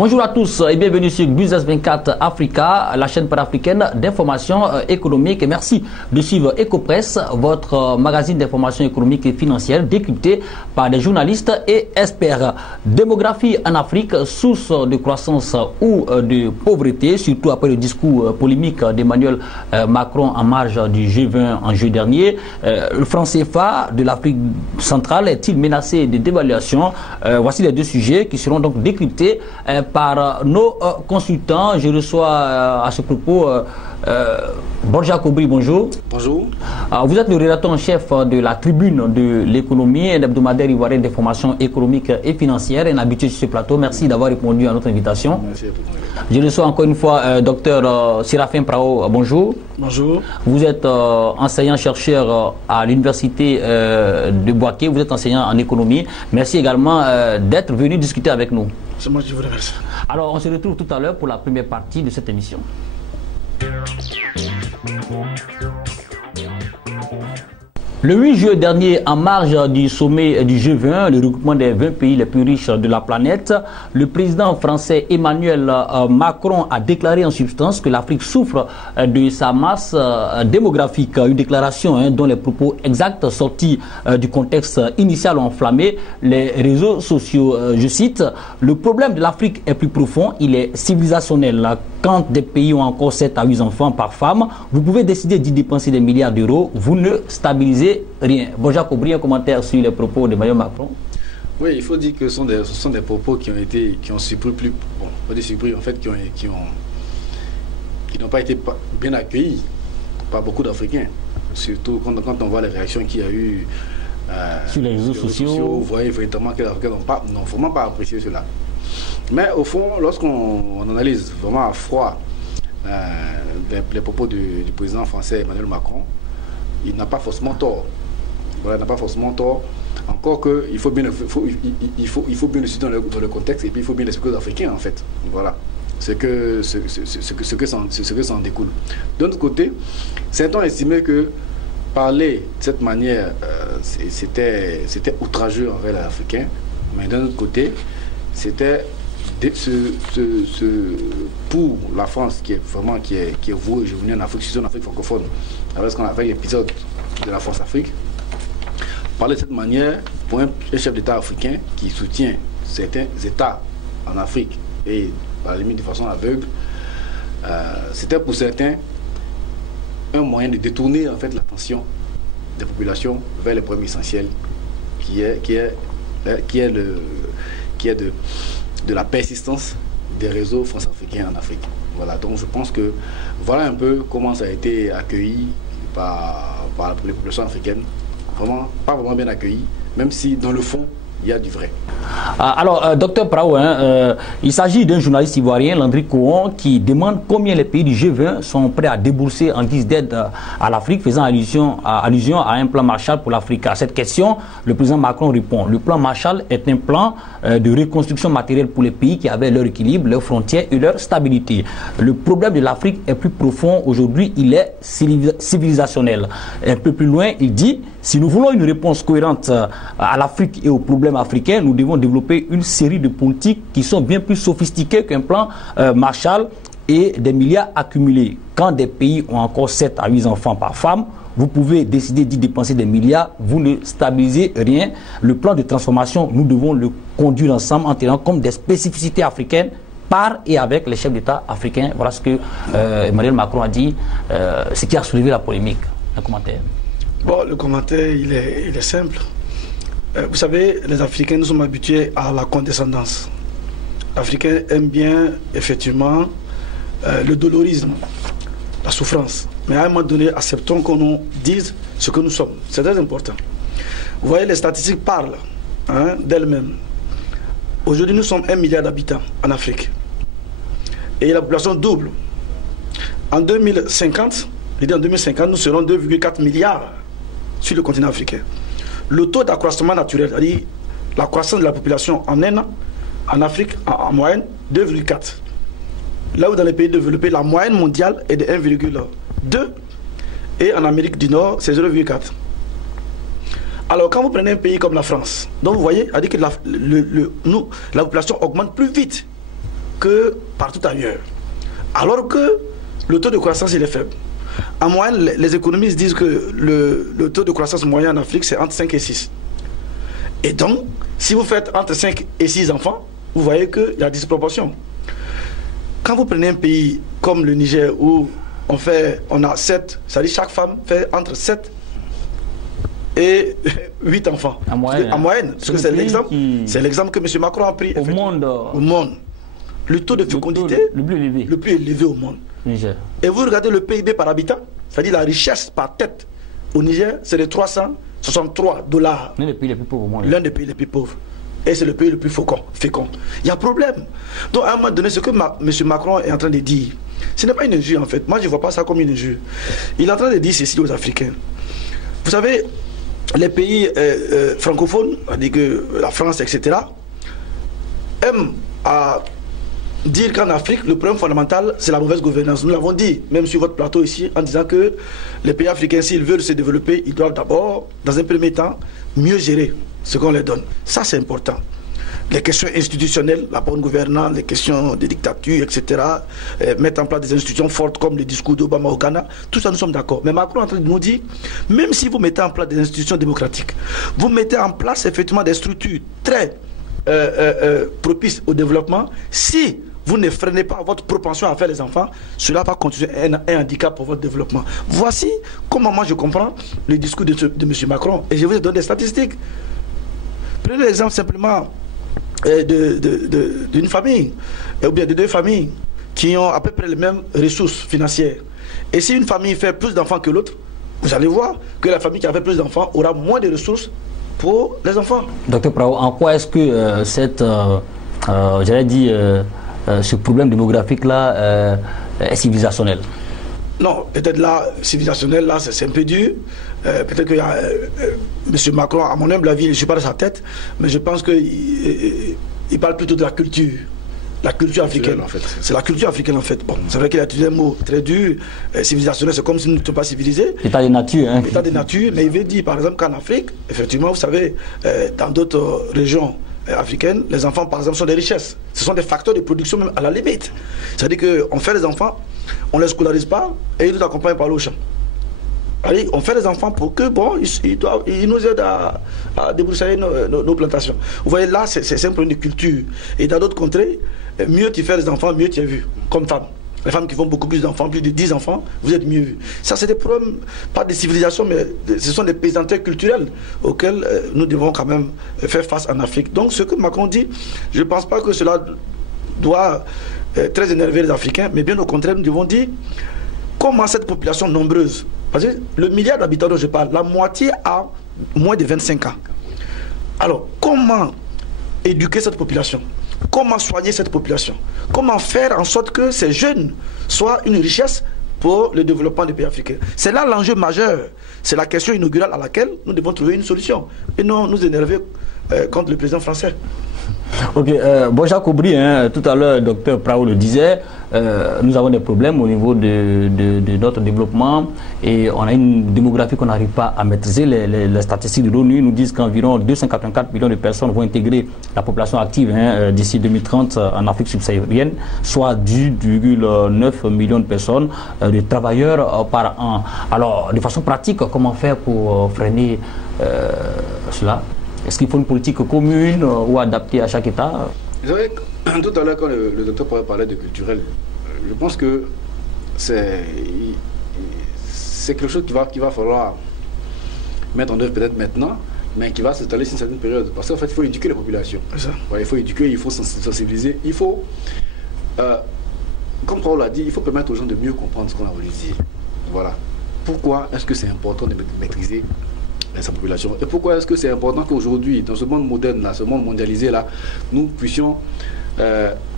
Bonjour à tous et bienvenue sur Business 24 Africa, la chaîne panafricaine d'information économique. Et merci de suivre Ecopress, votre magazine d'information économique et financière décrypté par des journalistes et experts. Démographie en Afrique, source de croissance ou de pauvreté, surtout après le discours polémique d'Emmanuel Macron en marge du G20 en juillet dernier. Le franc CFA de l'Afrique centrale est-il menacé de dévaluation? Voici les deux sujets qui seront donc décryptés par nos consultants. Je reçois à ce propos Borja Kobri, bonjour. Bonjour. Vous êtes le rédacteur en chef de la Tribune de l'économie, un hebdomadaire ivoirien d'information économique et financière, un habitué sur ce plateau. Merci d'avoir répondu à notre invitation. Merci. Je reçois encore une fois Dr Séraphin Prao, bonjour. Bonjour. Vous êtes enseignant-chercheur à l'université de Bouaké, vous êtes enseignant en économie. Merci également d'être venu discuter avec nous. C'est moi qui vous remercie. Alors, on se retrouve tout à l'heure pour la première partie de cette émission. Le 8 juillet dernier, en marge du sommet du G20, le regroupement des 20 pays les plus riches de la planète, le président français Emmanuel Macron a déclaré en substance que l'Afrique souffre de sa masse démographique. Une déclaration dont les propos exacts sortis du contexte initial ont enflammé les réseaux sociaux. Je cite, « Le problème de l'Afrique est plus profond, il est civilisationnel. Quand des pays ont encore 7 à 8 enfants par femme, vous pouvez décider d'y dépenser des milliards d'euros, vous ne stabilisez rien. » Borja Kobri, un commentaire sur les propos d'Emmanuel Macron. Oui, il faut dire que ce sont des propos qui ont surpris plus, bon, pas des surpris en fait, qui n'ont pas été bien accueillis par beaucoup d'Africains. Surtout quand on voit les réactions qu'il y a eu sur les réseaux sociaux. Vous voyez véritablement que les Africains n'ont vraiment pas apprécié cela. Mais au fond, lorsqu'on analyse vraiment à froid les propos du président français Emmanuel Macron, il n'a pas forcément tort. Voilà, il n'a pas forcément tort. Encore qu'il faut bien le situer dans le contexte et puis il faut bien l'expliquer aux Africains en fait. Voilà. Ce que ça en découle. D'un autre côté, certains ont estimé que parler de cette manière, c'était outrageux envers les Africains, mais d'un autre côté, c'était pour la France qui est vouée aujourd'hui en Afrique, surtout en Afrique francophone, avec ce qu'on appelle l'épisode de la France-Afrique, parler de cette manière pour un chef d'État africain qui soutient certains États en Afrique et à la limite de façon aveugle, c'était pour certains un moyen de détourner en fait l'attention des populations vers les problèmes essentiels qui est de la persistance des réseaux france-africains en Afrique. Voilà, donc je pense que voilà un peu comment ça a été accueilli par les populations africaines. Vraiment, pas vraiment bien accueilli, même si dans le fond, il y a du vrai. Alors, docteur Prao, il s'agit d'un journaliste ivoirien, Landry Cohen, qui demande combien les pays du G20 sont prêts à débourser en guise d'aide à l'Afrique, faisant allusion à un plan Marshall pour l'Afrique. À cette question, le président Macron répond, le plan Marshall est un plan de reconstruction matérielle pour les pays qui avaient leur équilibre, leurs frontières et leur stabilité. Le problème de l'Afrique est plus profond aujourd'hui, il est civilisationnel. Un peu plus loin, il dit, si nous voulons une réponse cohérente à l'Afrique et aux problèmes africains, nous devons développer une série de politiques qui sont bien plus sophistiquées qu'un plan Marshall et des milliards accumulés. Quand des pays ont encore 7 à 8 enfants par femme, vous pouvez décider d'y dépenser des milliards, vous ne stabilisez rien. Le plan de transformation, nous devons le conduire ensemble en tenant compte des spécificités africaines par et avec les chefs d'État africains. Voilà ce que Emmanuel Macron a dit, ce qui a soulevé la polémique. Un commentaire. Bon, le commentaire, il est simple. Vous savez, les Africains, nous sommes habitués à la condescendance. L'Africain aime bien, effectivement, le dolorisme, la souffrance. Mais à un moment donné, acceptons qu'on nous dise ce que nous sommes. C'est très important. Vous voyez, les statistiques parlent d'elles-mêmes. Aujourd'hui, nous sommes 1 milliard d'habitants en Afrique. Et la population double. En 2050, nous serons 2,4 milliards sur le continent africain. Le taux d'accroissement naturel, c'est-à-dire la croissance de la population en un an, en Afrique, en moyenne, 2,4. Là où dans les pays développés, la moyenne mondiale est de 1,2 et en Amérique du Nord, c'est 0,4. Alors quand vous prenez un pays comme la France, donc vous voyez, a dit que la population augmente plus vite que partout ailleurs. Alors que le taux de croissance il est faible. En moyenne, les économistes disent que le taux de croissance moyen en Afrique, c'est entre 5 et 6. Et donc, si vous faites entre 5 et 6 enfants, vous voyez qu'il y a disproportion. Quand vous prenez un pays comme le Niger, où on a 7, c'est-à-dire chaque femme fait entre 7 et 8 enfants. En moyenne, parce que c'est l'exemple que M. Macron a pris. Au monde. Le taux de fécondité le plus élevé au monde. Niger. Et vous regardez le PIB par habitant, c'est-à-dire la richesse par tête au Niger, c'est de $363. L'un des pays les plus pauvres au monde. L'un des pays les plus pauvres. Et c'est le pays le plus fécond. Il y a problème. Donc à un moment donné, ce que M. Macron est en train de dire, ce n'est pas une injure en fait. Moi je ne vois pas ça comme une injure. Il est en train de dire ceci aux Africains. Vous savez, les pays francophones, c'est-à-dire que la France, etc., aiment à dire qu'en Afrique, le problème fondamental, c'est la mauvaise gouvernance. Nous l'avons dit, même sur votre plateau ici, en disant que les pays africains, s'ils veulent se développer, ils doivent d'abord, dans un premier temps, mieux gérer ce qu'on leur donne. Ça, c'est important. Les questions institutionnelles, la bonne gouvernance, les questions de dictature, etc., mettre en place des institutions fortes comme le discours d'Obama au Ghana, tout ça, nous sommes d'accord. Mais Macron est en train de nous dire, même si vous mettez en place des institutions démocratiques, vous mettez en place effectivement des structures très propices au développement, si vous ne freinez pas votre propension à faire les enfants, cela va constituer un handicap pour votre développement. Voici comment moi je comprends le discours de M. Macron. Et je vais vous donner des statistiques. Prenez l'exemple simplement d'une famille, ou bien de deux familles, qui ont à peu près les mêmes ressources financières. Et si une famille fait plus d'enfants que l'autre, vous allez voir que la famille qui a fait plus d'enfants aura moins de ressources pour les enfants. Docteur Prao, en quoi est-ce que j'allais dire, ce problème démographique-là est civilisationnel? Non, peut-être là, civilisationnel, là, c'est un peu dur. Peut-être que M. Macron, à mon humble avis, je ne suis pas dans sa tête, mais je pense qu'il parle plutôt de la culture. La culture africaine. En fait. C'est la culture africaine, en fait. Bon, c'est vrai qu'il a utilisé un mot très dur. Civilisationnel, c'est comme si nous n'étions pas civilisés. État de nature, hein. État de nature, mais il veut dire, par exemple, qu'en Afrique, effectivement, vous savez, dans d'autres régions africaines, les enfants, par exemple, sont des richesses. Ce sont des facteurs de production, même à la limite. C'est-à-dire qu'on fait les enfants, on ne les scolarise pas et ils nous accompagnent par le champ. Allez, on fait les enfants pour que, bon, ils nous aident à débroussailler nos plantations. Vous voyez, là, c'est un problème de culture. Et dans d'autres contrées, mieux tu fais les enfants, mieux tu es vu, comme femme. Les femmes qui font beaucoup plus d'enfants, plus de 10 enfants, vous êtes mieux vus. Ça, c'est des problèmes, pas de civilisation, mais ce sont des pesanteurs culturels auxquels nous devons quand même faire face en Afrique. Donc, ce que Macron dit, je ne pense pas que cela doit très énerver les Africains, mais bien au contraire, nous devons dire comment cette population nombreuse, parce que le milliard d'habitants dont je parle, la moitié a moins de 25 ans. Alors, comment éduquer cette population? Comment soigner cette population? Comment faire en sorte que ces jeunes soient une richesse pour le développement des pays africains? C'est là l'enjeu majeur. C'est la question inaugurale à laquelle nous devons trouver une solution. Et non nous énerver contre le président français. Ok, bon, Jacques Aubry, tout à l'heure, docteur Prao le disait, nous avons des problèmes au niveau de notre développement et on a une démographie qu'on n'arrive pas à maîtriser. Les statistiques de l'ONU nous disent qu'environ 284 millions de personnes vont intégrer la population active d'ici 2030 en Afrique subsaharienne, soit 10,9 millions de personnes, de travailleurs par an. Alors, de façon pratique, comment faire pour freiner cela? Est-ce qu'il faut une politique commune ou adaptée à chaque État? Vous savez, tout à l'heure, quand le docteur parlait de culturel, je pense que c'est quelque chose qu'il va falloir mettre en œuvre peut-être maintenant, mais qui va s'installer sur une certaine période. Parce qu'en fait, il faut éduquer la population. Ouais, il faut éduquer, il faut sensibiliser. Il faut, comme Paul l'a dit, il faut permettre aux gens de mieux comprendre ce qu'on a voulu dire. Voilà. Pourquoi est-ce que c'est important de maîtriser sa population? Et pourquoi est-ce que c'est important qu'aujourd'hui, dans ce monde moderne, là, ce monde mondialisé, là, nous puissions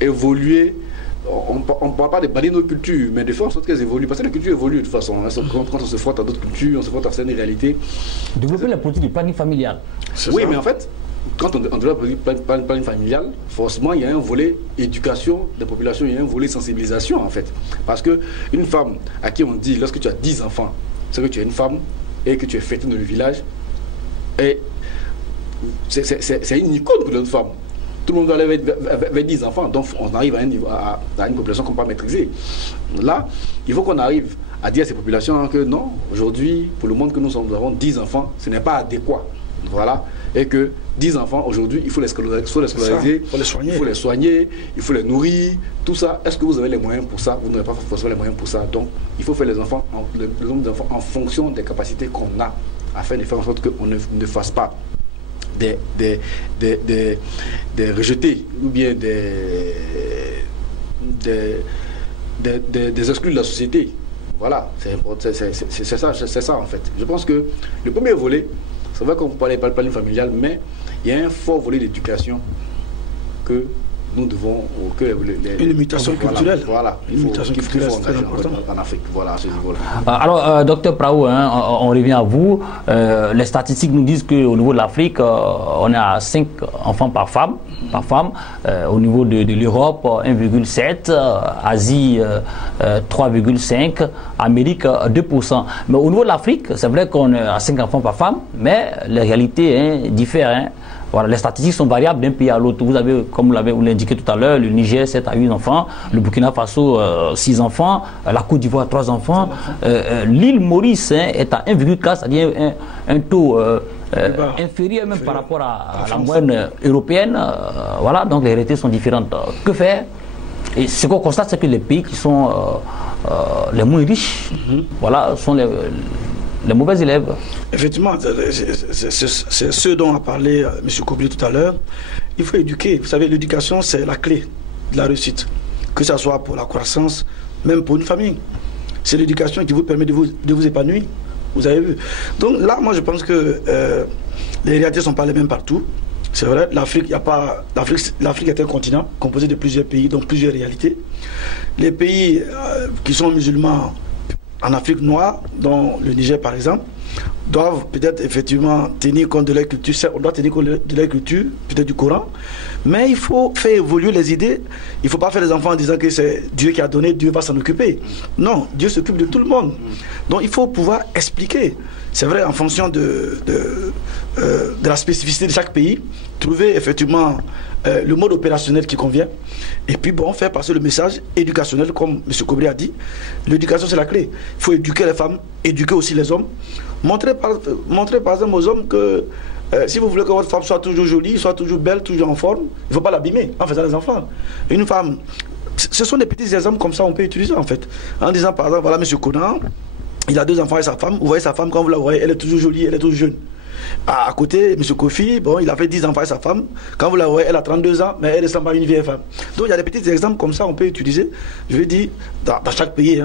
évoluer? On ne parle pas de bannir nos cultures, mais de faire en sorte qu'elles évoluent. Parce que les cultures évoluent de toute façon. Quand on se frotte à d'autres cultures, on se frotte à certaines réalités. Développer la politique de planning familial. Oui, mais en fait, quand on développe la planning familial, forcément, il y a un volet éducation des populations, il y a un volet sensibilisation, en fait. Parce qu'une femme à qui on dit, lorsque tu as 10 enfants, c'est que tu es une femme et que tu es fêtée dans le village, et c'est une icône pour l'autre femme. tout le monde va aller vers 10 enfants. Donc on arrive à une population qu'on ne peut pas maîtriser. Là, il faut qu'on arrive à dire à ces populations que non, aujourd'hui, pour le monde que nous avons 10 enfants, ce n'est pas adéquat. Voilà. Et que 10 enfants, aujourd'hui, il faut les scolariser, il faut les soigner, il faut les nourrir, tout ça. Est-ce que vous avez les moyens pour ça? Vous n'avez pas forcément les moyens pour ça. Donc, il faut faire le nombre d'enfants en fonction des capacités qu'on a, afin de faire en sorte qu'on ne fasse pas des rejetés ou bien des exclus de la société. Voilà, c'est ça en fait. Je pense que le premier volet, c'est vrai qu'on ne parle pas d'une familiale, mais il y a un fort volet d'éducation que nous devons... une mutation culturelle. Voilà, une mutation culturelle, c'est très important en Afrique, voilà, à ce niveau-là. Alors, docteur Praou, on revient à vous. Les statistiques nous disent qu'au niveau de l'Afrique, on est à 5 enfants par femme. Au niveau de l'Europe, 1,7, Asie, 3,5, Amérique, 2%. Mais au niveau de l'Afrique, c'est vrai qu'on est à 5 enfants par femme, mais les réalités diffèrent. Voilà, les statistiques sont variables d'un pays à l'autre. Vous avez, comme vous l'avez indiqué tout à l'heure, le Niger, 7 à 8 enfants, le Burkina Faso, 6 enfants, la Côte d'Ivoire, 3 enfants. L'île Maurice est à 1,4, c'est-à-dire un taux inférieur même par rapport à la moyenne européenne. Voilà, donc les réalités sont différentes. Que faire? Et ce qu'on constate, c'est que les pays qui sont les moins riches, voilà, sont les mauvais élèves. Effectivement, c'est ce dont a parlé M. Kobli tout à l'heure. Il faut éduquer. Vous savez, l'éducation, c'est la clé de la réussite. Que ce soit pour la croissance, même pour une famille. C'est l'éducation qui vous permet de vous épanouir. Vous avez vu. Donc là, moi, je pense que les réalités ne sont pas les mêmes partout. C'est vrai, l'Afrique est un continent composé de plusieurs pays, donc plusieurs réalités. Les pays qui sont musulmans en Afrique noire, dont le Niger par exemple, doivent peut-être effectivement tenir compte de leur culture. On doit tenir compte de leur culture, peut-être du Coran, mais il faut faire évoluer les idées. Il ne faut pas faire les enfants en disant que c'est Dieu qui a donné, Dieu va s'en occuper. Non, Dieu s'occupe de tout le monde. Donc il faut pouvoir expliquer. C'est vrai, en fonction de la spécificité de chaque pays, trouver effectivement le mode opérationnel qui convient. Et puis bon, faire passer le message éducationnel, comme M. Kobri a dit. L'éducation, c'est la clé. Il faut éduquer les femmes, éduquer aussi les hommes. Montrer par exemple aux hommes que si vous voulez que votre femme soit toujours jolie, soit toujours belle, toujours en forme, il ne faut pas l'abîmer en faisant des enfants. Une femme, ce sont des petits exemples comme ça on peut utiliser en fait. En disant par exemple, voilà M. Conan, il a 2 enfants et sa femme. Vous voyez sa femme, quand vous la voyez, elle est toujours jolie, elle est toujours jeune. À côté, M. Kofi, bon, il a fait 10 enfants et sa femme. Quand vous la voyez, elle a 32 ans, mais elle ressemble à une vieille femme. Donc il y a des petits exemples comme ça on peut utiliser, je veux dire, dans chaque pays,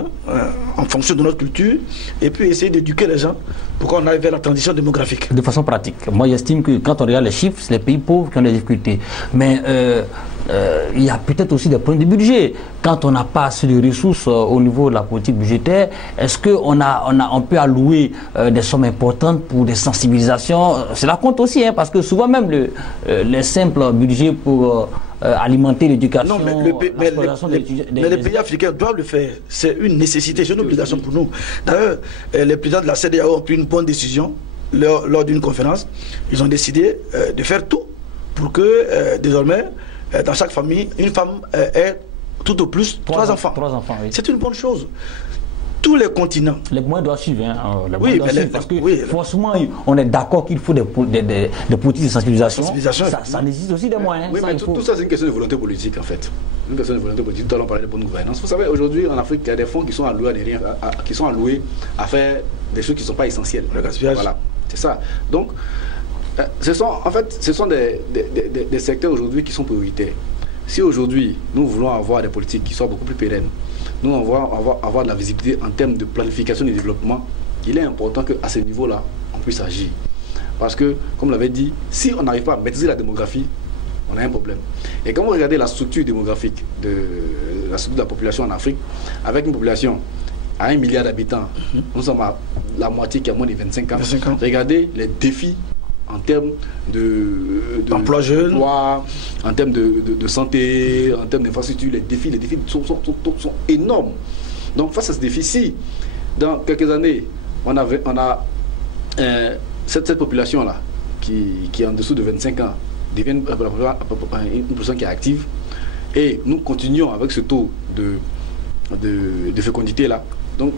en fonction de notre culture, et puis essayer d'éduquer les gens pour qu'on aille vers la transition démographique. De façon pratique, moi j'estime que quand on regarde les chiffres, c'est les pays pauvres qui ont des difficultés. Mais il y a peut-être aussi des problèmes de budget. Quand on n'a pas assez de ressources au niveau de la politique budgétaire, est-ce qu'on peut allouer des sommes importantes pour des sensibilisations? Cela compte aussi, parce que souvent même les simples budgets pour alimenter l'éducation. Non, mais les pays africains doivent le faire. C'est une nécessité, c'est une obligation pour nous. D'ailleurs, les présidents de la CEDEAO ont pris une bonne décision lors d'une conférence. Ils ont décidé de faire tout pour que désormais, dans chaque famille, une femme ait tout au plus 3 enfants. 3 enfants, oui. C'est une bonne chose. Tous les continents. Les moyens doivent suivre. Oui, parce que forcément, on est d'accord qu'il faut des politiques de sensibilisation. Ça nécessite aussi des moyens. Oui, mais tout ça, c'est une question de volonté politique, en fait. Une question de volonté politique. Tout à l'heure, on parlait de bonne gouvernance. Vous savez, aujourd'hui, en Afrique, il y a des fonds qui sont alloués à faire des choses qui ne sont pas essentielles. Le gaspillage. Voilà, c'est ça. Donc, ce sont des secteurs aujourd'hui qui sont prioritaires. Si aujourd'hui, nous voulons avoir des politiques qui soient beaucoup plus pérennes, nous voulons avoir de la visibilité en termes de planification du développement, il est important qu'à ce niveau-là, on puisse agir. Parce que, comme l'avait dit, si on n'arrive pas à maîtriser la démographie, on a un problème. Et quand vous regardez la structure démographique de la population en Afrique, avec une population à 1 milliard d'habitants, nous sommes à la moitié qui a moins de 25 ans. Regardez les défis en termes d'emploi jeune, en termes de santé, en termes d'infrastructure, les défis sont énormes. Donc face à ce défi, si dans quelques années, on a cette population-là qui est en dessous de 25 ans devienne une population qui est active, et nous continuons avec ce taux de fécondité là, donc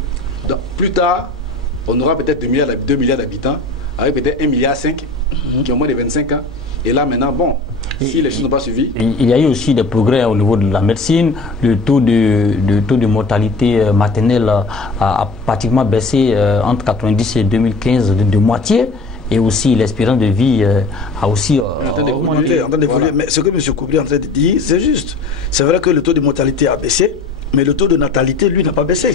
plus tard, on aura peut-être 2 milliards d'habitants, avec peut-être 1,5 milliard qui ont moins de 25 ans. Et là maintenant, bon, si les choses n'ont pas suivi... Il y a eu aussi des progrès au niveau de la médecine. Le taux de mortalité maternelle a pratiquement baissé entre 1990 et 2015 de moitié. Et aussi l'espérance de vie a aussi augmenté. Voilà. Mais ce que M. Koubri est en train de dire, c'est juste. C'est vrai que le taux de mortalité a baissé, mais le taux de natalité, lui, n'a pas baissé.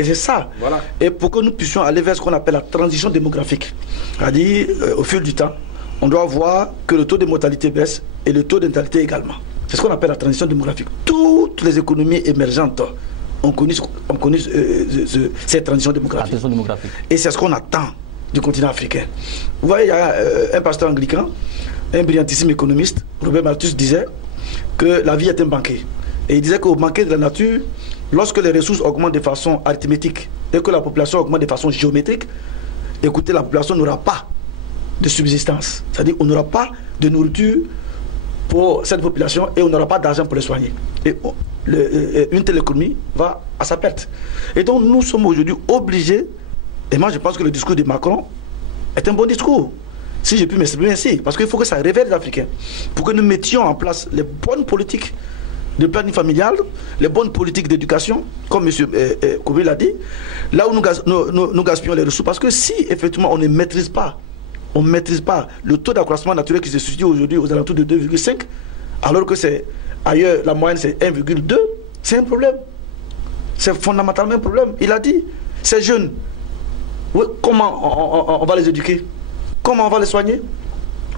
Et c'est ça. Voilà. Et pour que nous puissions aller vers ce qu'on appelle la transition démographique, c'est-à-dire au fil du temps, on doit voir que le taux de mortalité baisse et le taux de natalité également. C'est ce qu'on appelle la transition démographique. Toutes les économies émergentes ont connu cette transition démographique. Et c'est ce qu'on attend du continent africain. Vous voyez, il y a un pasteur anglican, un brillantissime économiste, Robert Malthus, disait que la vie est un banquet. Et il disait qu'au banquet de la nature, lorsque les ressources augmentent de façon arithmétique et que la population augmente de façon géométrique, écoutez, la population n'aura pas de subsistance. C'est-à-dire qu'on n'aura pas de nourriture pour cette population et on n'aura pas d'argent pour les soigner. Et une telle économie va à sa perte. Et donc nous sommes aujourd'hui obligés, et moi je pense que le discours de Macron est un bon discours, si j'ai pu m'exprimer ainsi, parce qu'il faut que ça réveille les Africains, pour que nous mettions en place les bonnes politiques de planning familial, les bonnes politiques d'éducation, comme M. Koubri l'a dit, là où nous gaspillons les ressources, parce que si effectivement on ne maîtrise pas le taux d'accroissement naturel qui se situe aujourd'hui aux alentours de 2,5, alors que c'est ailleurs la moyenne c'est 1,2, c'est un problème. C'est fondamentalement un problème. Il a dit, ces jeunes, comment on va les éduquer? Comment on va les soigner?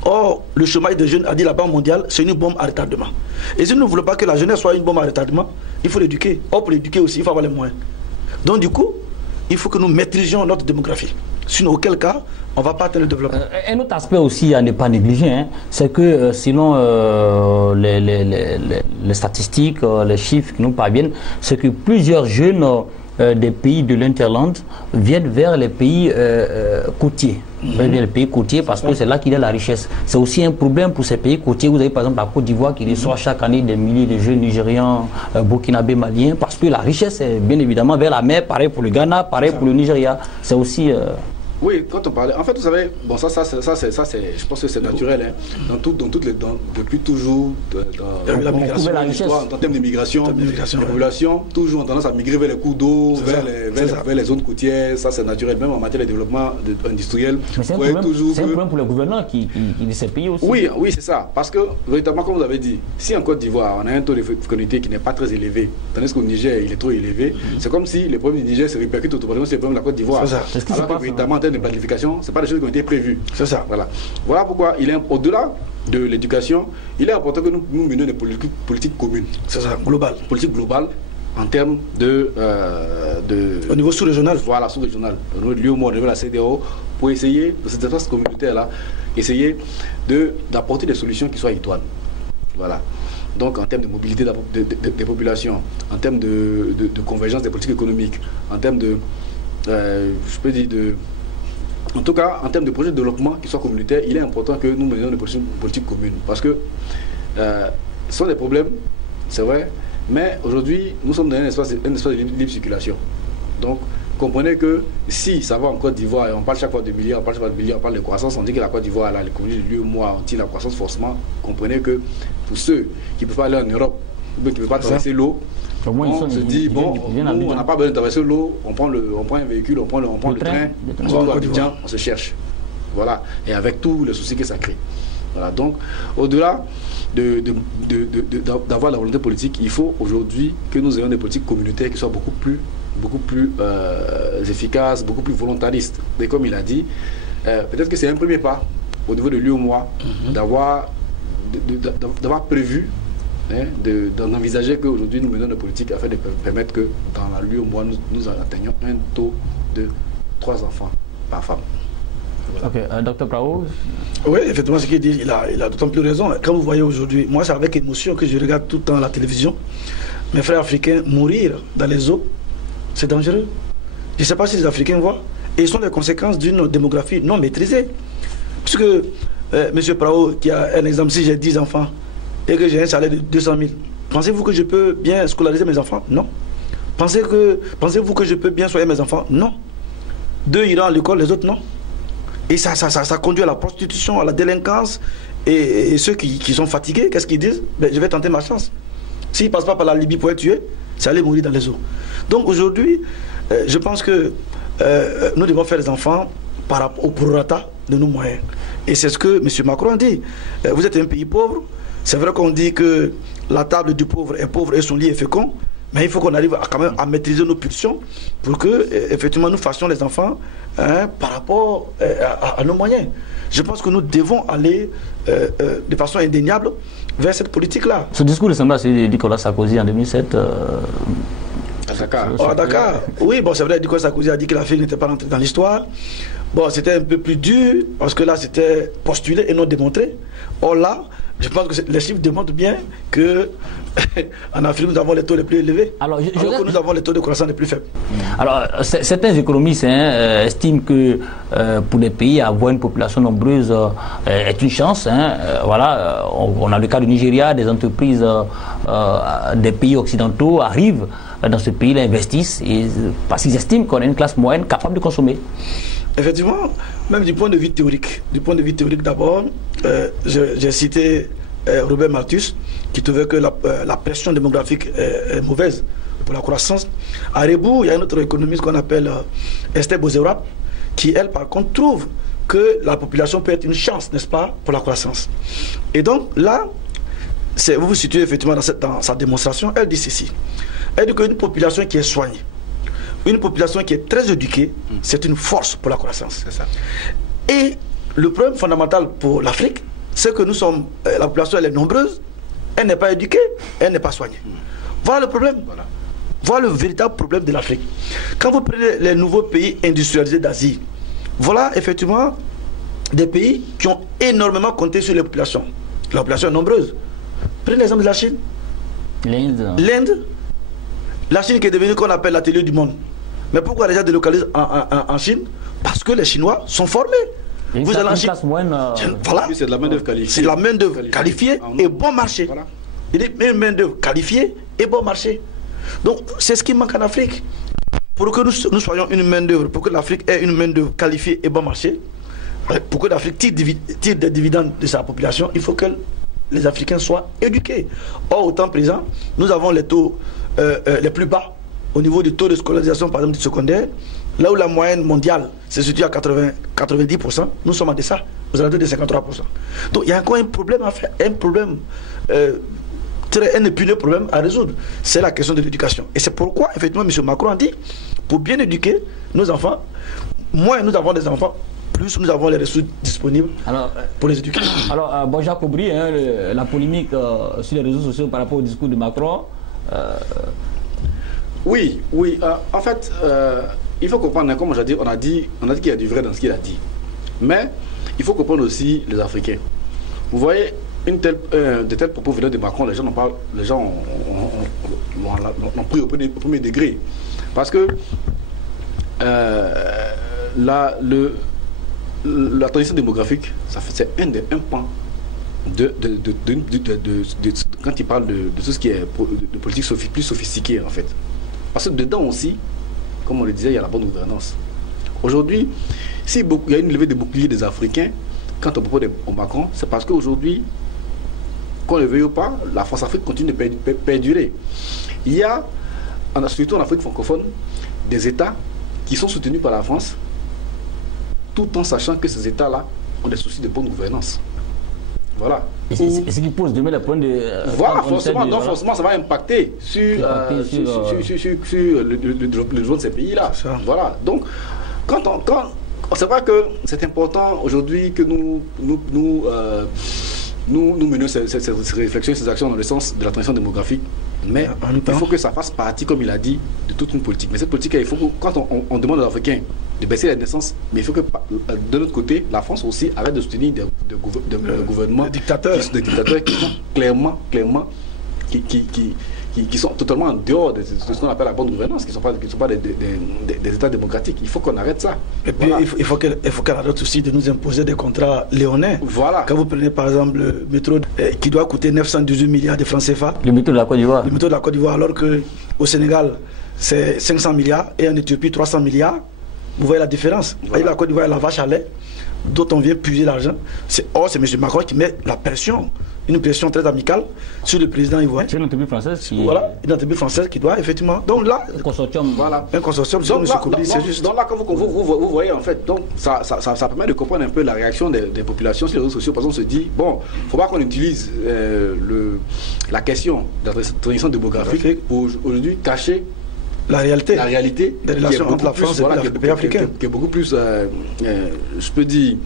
Or, le chômage des jeunes, a dit la Banque mondiale, c'est une bombe à retardement. Et si nous ne voulons pas que la jeunesse soit une bombe à retardement, il faut l'éduquer. Or, pour l'éduquer aussi, il faut avoir les moyens. Donc, du coup, il faut que nous maîtrisions notre démographie. Sinon, auquel cas, on ne va pas atteindre le développement. Un autre aspect aussi à ne pas négliger, hein, c'est que selon les statistiques, les chiffres qui nous parviennent, c'est que plusieurs jeunes des pays de l'Interland viennent vers les pays côtiers. Vers les pays côtiers parce que c'est là qu'il y a la richesse. C'est aussi un problème pour ces pays côtiers. Vous avez par exemple la Côte d'Ivoire qui reçoit chaque année des milliers de jeunes Nigérians, Burkinabés, Maliens, parce que la richesse est bien évidemment vers la mer, pareil pour le Ghana, pareil pour le Nigeria. C'est aussi... Oui, quand on parlait, en fait, vous savez, bon, ça je pense que c'est naturel, hein. Depuis toujours, dans l'histoire, en termes d'immigration, la population, toujours ont tendance à migrer vers les cours d'eau, vers les zones côtières, ça c'est naturel, même en matière de développement industriel. Mais c'est un problème pour les gouvernants de ces pays aussi. Oui, c'est ça, parce que, véritablement, comme vous avez dit, si en Côte d'Ivoire, on a un taux de fécondité qui n'est pas très élevé, tandis qu'au Niger, il est trop élevé, c'est comme si les problèmes du Niger se répercutent automatiquement sur les problèmes de la Côte d'Ivoire. Alors que, véritablement, de planification, ce n'est pas des choses qui ont été prévues. C'est ça. Voilà pourquoi, au-delà de l'éducation, il est important que nous menions des politiques communes. C'est ça, globales. Politique globale en termes au niveau sous-régional. Voilà, sous-régional. Au niveau de l'UOMO, au niveau de la CEDEAO, pour essayer, dans cette espace communautaire-là, essayer d'apporter des solutions qui soient idoines. Voilà. Donc en termes de mobilité des populations, en termes de convergence des politiques économiques, en termes je peux dire en tout cas, en termes de projet de développement qui soit communautaire, il est important que nous menions des politiques communes. Parce que ce sont des problèmes, c'est vrai, mais aujourd'hui, nous sommes dans un espace de libre circulation. Donc, comprenez que si ça va en Côte d'Ivoire, et on parle chaque fois de milliards, on parle de croissance, on dit que la Côte d'Ivoire, l'économie de l'UEMOA, on tire la croissance forcément, comprenez que pour ceux qui ne peuvent pas aller en Europe, ou qui ne peuvent pas traverser l'eau, on se dit, bon, nous, on n'a pas besoin de traverser l'eau, on prend un véhicule, on prend le train, on va à Abidjan, on se cherche. Voilà, et avec tous les soucis que ça crée. Voilà, donc, au-delà d'avoir la volonté politique, il faut aujourd'hui que nous ayons des politiques communautaires qui soient beaucoup plus efficaces, beaucoup plus volontaristes. Et comme il a dit, peut-être que c'est un premier pas au niveau de l'UOMOA d'avoir prévu, d'envisager qu'aujourd'hui nous menons des politiques afin de permettre que dans la l'UOMOA nous atteignions un taux de 3 enfants par femme. Voilà. Ok, Dr Prao. Oui, effectivement, ce qu'il dit, il a d'autant plus raison. Quand vous voyez aujourd'hui, moi c'est avec émotion que je regarde tout le temps la télévision, mes frères africains mourir dans les eaux, c'est dangereux. Je ne sais pas si les Africains voient. Et ce sont les conséquences d'une démographie non maîtrisée. Puisque Monsieur Prao, qui a un exemple, si j'ai 10 enfants et que j'ai un salaire de 200 000, pensez-vous que je peux bien scolariser mes enfants? Non. Pensez-vous que je peux bien soigner mes enfants? Non. 2 iront à l'école, les autres non. Et ça conduit à la prostitution, à la délinquance. Et ceux qui sont fatigués, qu'est-ce qu'ils disent? Ben, je vais tenter ma chance. S'ils ne passent pas par la Libye pour être tués, c'est aller mourir dans les eaux. Donc aujourd'hui, je pense que nous devons faire les enfants par rapport au prorata de nos moyens. Et c'est ce que M. Macron dit. Vous êtes un pays pauvre. C'est vrai qu'on dit que la table du pauvre est pauvre et son lit est fécond. Mais il faut qu'on arrive quand même à maîtriser nos pulsions pour que, effectivement, nous fassions les enfants par rapport à nos moyens. Je pense que nous devons aller de façon indéniable vers cette politique-là. Ce discours ressemble à celui de Nicolas Sarkozy en 2007 à Dakar. À Dakar. Oui, bon, c'est vrai, Nicolas Sarkozy a dit que l'Afrique n'était pas rentrée dans l'histoire. Bon, c'était un peu plus dur parce que là, c'était postulé et non démontré. Or là, je pense que les chiffres démontrent bien que en Afrique, nous avons les taux les plus élevés, alors que nous avons les taux de croissance les plus faibles. Alors, certains économistes estiment que pour les pays, avoir une population nombreuse est une chance. Voilà, on a le cas du Nigeria, des entreprises des pays occidentaux arrivent dans ce pays, investissent, parce qu'ils estiment qu'on a une classe moyenne capable de consommer. Effectivement, même du point de vue théorique. Du point de vue théorique d'abord, j'ai cité Robert Malthus, qui trouvait que la pression démographique est mauvaise pour la croissance. À rebours, il y a une autre économiste qu'on appelle Esther Bozerat, qui, elle, par contre, trouve que la population peut être une chance, n'est-ce pas, pour la croissance. Et donc, là, vous vous situez effectivement dans sa démonstration, elle dit ceci. Elle dit qu'une population qui est soignée, une population qui est très éduquée, c'est une force pour la croissance. C'est ça. Et le problème fondamental pour l'Afrique, c'est que nous sommes, la population elle est nombreuse, elle n'est pas éduquée, elle n'est pas soignée. Voilà le problème. Voilà le véritable problème de l'Afrique. Quand vous prenez les nouveaux pays industrialisés d'Asie, voilà effectivement des pays qui ont énormément compté sur les populations. La population est nombreuse. Prenez l'exemple de la Chine. L'Inde. La Chine qui est devenue qu'on appelle l'atelier du monde. Mais pourquoi les gens délocalisent en Chine? Parce que les Chinois sont formés. Vous allez en Chine. Voilà. C'est de la main-d'œuvre qualifiée. C'est de la main-d'œuvre qualifiée et bon marché. Voilà. Il dit une main-d'œuvre qualifiée et bon marché. Donc c'est ce qui manque en Afrique. Pour que nous soyons une main-d'œuvre, pour que l'Afrique ait une main-d'œuvre qualifiée et bon marché, pour que l'Afrique tire des dividendes de sa population, il faut que les Africains soient éduqués. Or, au temps présent, nous avons les taux les plus bas au niveau du taux de scolarisation, par exemple, du secondaire. Là où la moyenne mondiale se situe à 90%, nous sommes en deçà, aux alentours de 53%. Donc, il y a encore un problème à faire, un problème, un épineux problème à résoudre. C'est la question de l'éducation. Et c'est pourquoi, effectivement, M. Macron a dit, pour bien éduquer nos enfants, moins nous avons des enfants, plus nous avons les ressources disponibles pour les éduquer. Alors, bon, Jacques Aubry, la polémique sur les réseaux sociaux par rapport au discours de Macron. Oui. En fait, il faut comprendre, comme on a dit qu'il y a du vrai dans ce qu'il a dit. Mais il faut comprendre aussi les Africains. Vous voyez, de tels propos venant de Macron, les gens l'ont pris au premier degré. Parce que la transition démographique, c'est un pan quand il parle de tout ce qui est de politique plus sophistiquée en fait. Parce que dedans aussi, comme on le disait, il y a la bonne gouvernance. Aujourd'hui, s'il y a une levée de boucliers des Africains, quand on propose au Macron, c'est parce qu'aujourd'hui, qu'on le veuille ou pas, la France-Afrique continue de perdurer. Il y a, surtout en Afrique francophone, des États qui sont soutenus par la France, tout en sachant que ces États-là ont des soucis de bonne gouvernance. Voilà. Et ce qui pose demain le point de... Voilà, forcément, ça va impacter sur le développement de ces pays-là. Voilà. Donc, c'est vrai que c'est important aujourd'hui que nous menons ces réflexions, ces actions dans le sens de la transition démographique. Mais il faut que ça fasse partie, comme il a dit, de toute une politique. Mais cette politique, il faut que, quand on demande aux Africains de baisser la naissance, mais il faut que de l'autre côté, la France aussi arrête de soutenir des gouvernements, des dictateurs qui sont clairement qui sont totalement en dehors de ce qu'on appelle la bonne gouvernance, qui ne sont pas des États démocratiques. Il faut qu'on arrête ça. Et puis, voilà. il faut qu'elle arrête aussi de nous imposer des contrats léonins. Voilà. Quand vous prenez par exemple le métro qui doit coûter 918 milliards de francs CFA. Le métro de la Côte d'Ivoire. Le métro de la Côte d'Ivoire, alors qu'au Sénégal, c'est 500 milliards et en Éthiopie, 300 milliards. Vous voyez la différence. Voilà. La Côte d'Ivoire, la vache à lait, dont on vient puiser l'argent. C'est M. Macron qui met la pression, une pression très amicale sur le président ivoirien. C'est une entreprise française qui... Voilà, une entreprise française qui doit effectivement... Donc là... Un consortium. Voilà. Un consortium, c'est juste... Donc là, quand vous voyez, en fait, donc, ça permet de comprendre un peu la réaction des populations sur les réseaux sociaux. Par exemple, on se dit, bon, il ne faut pas qu'on utilise la question de la transition démographique pour aujourd'hui cacher la réalité des relations entre la France et les pays africains, qui est beaucoup plus, je peux dire,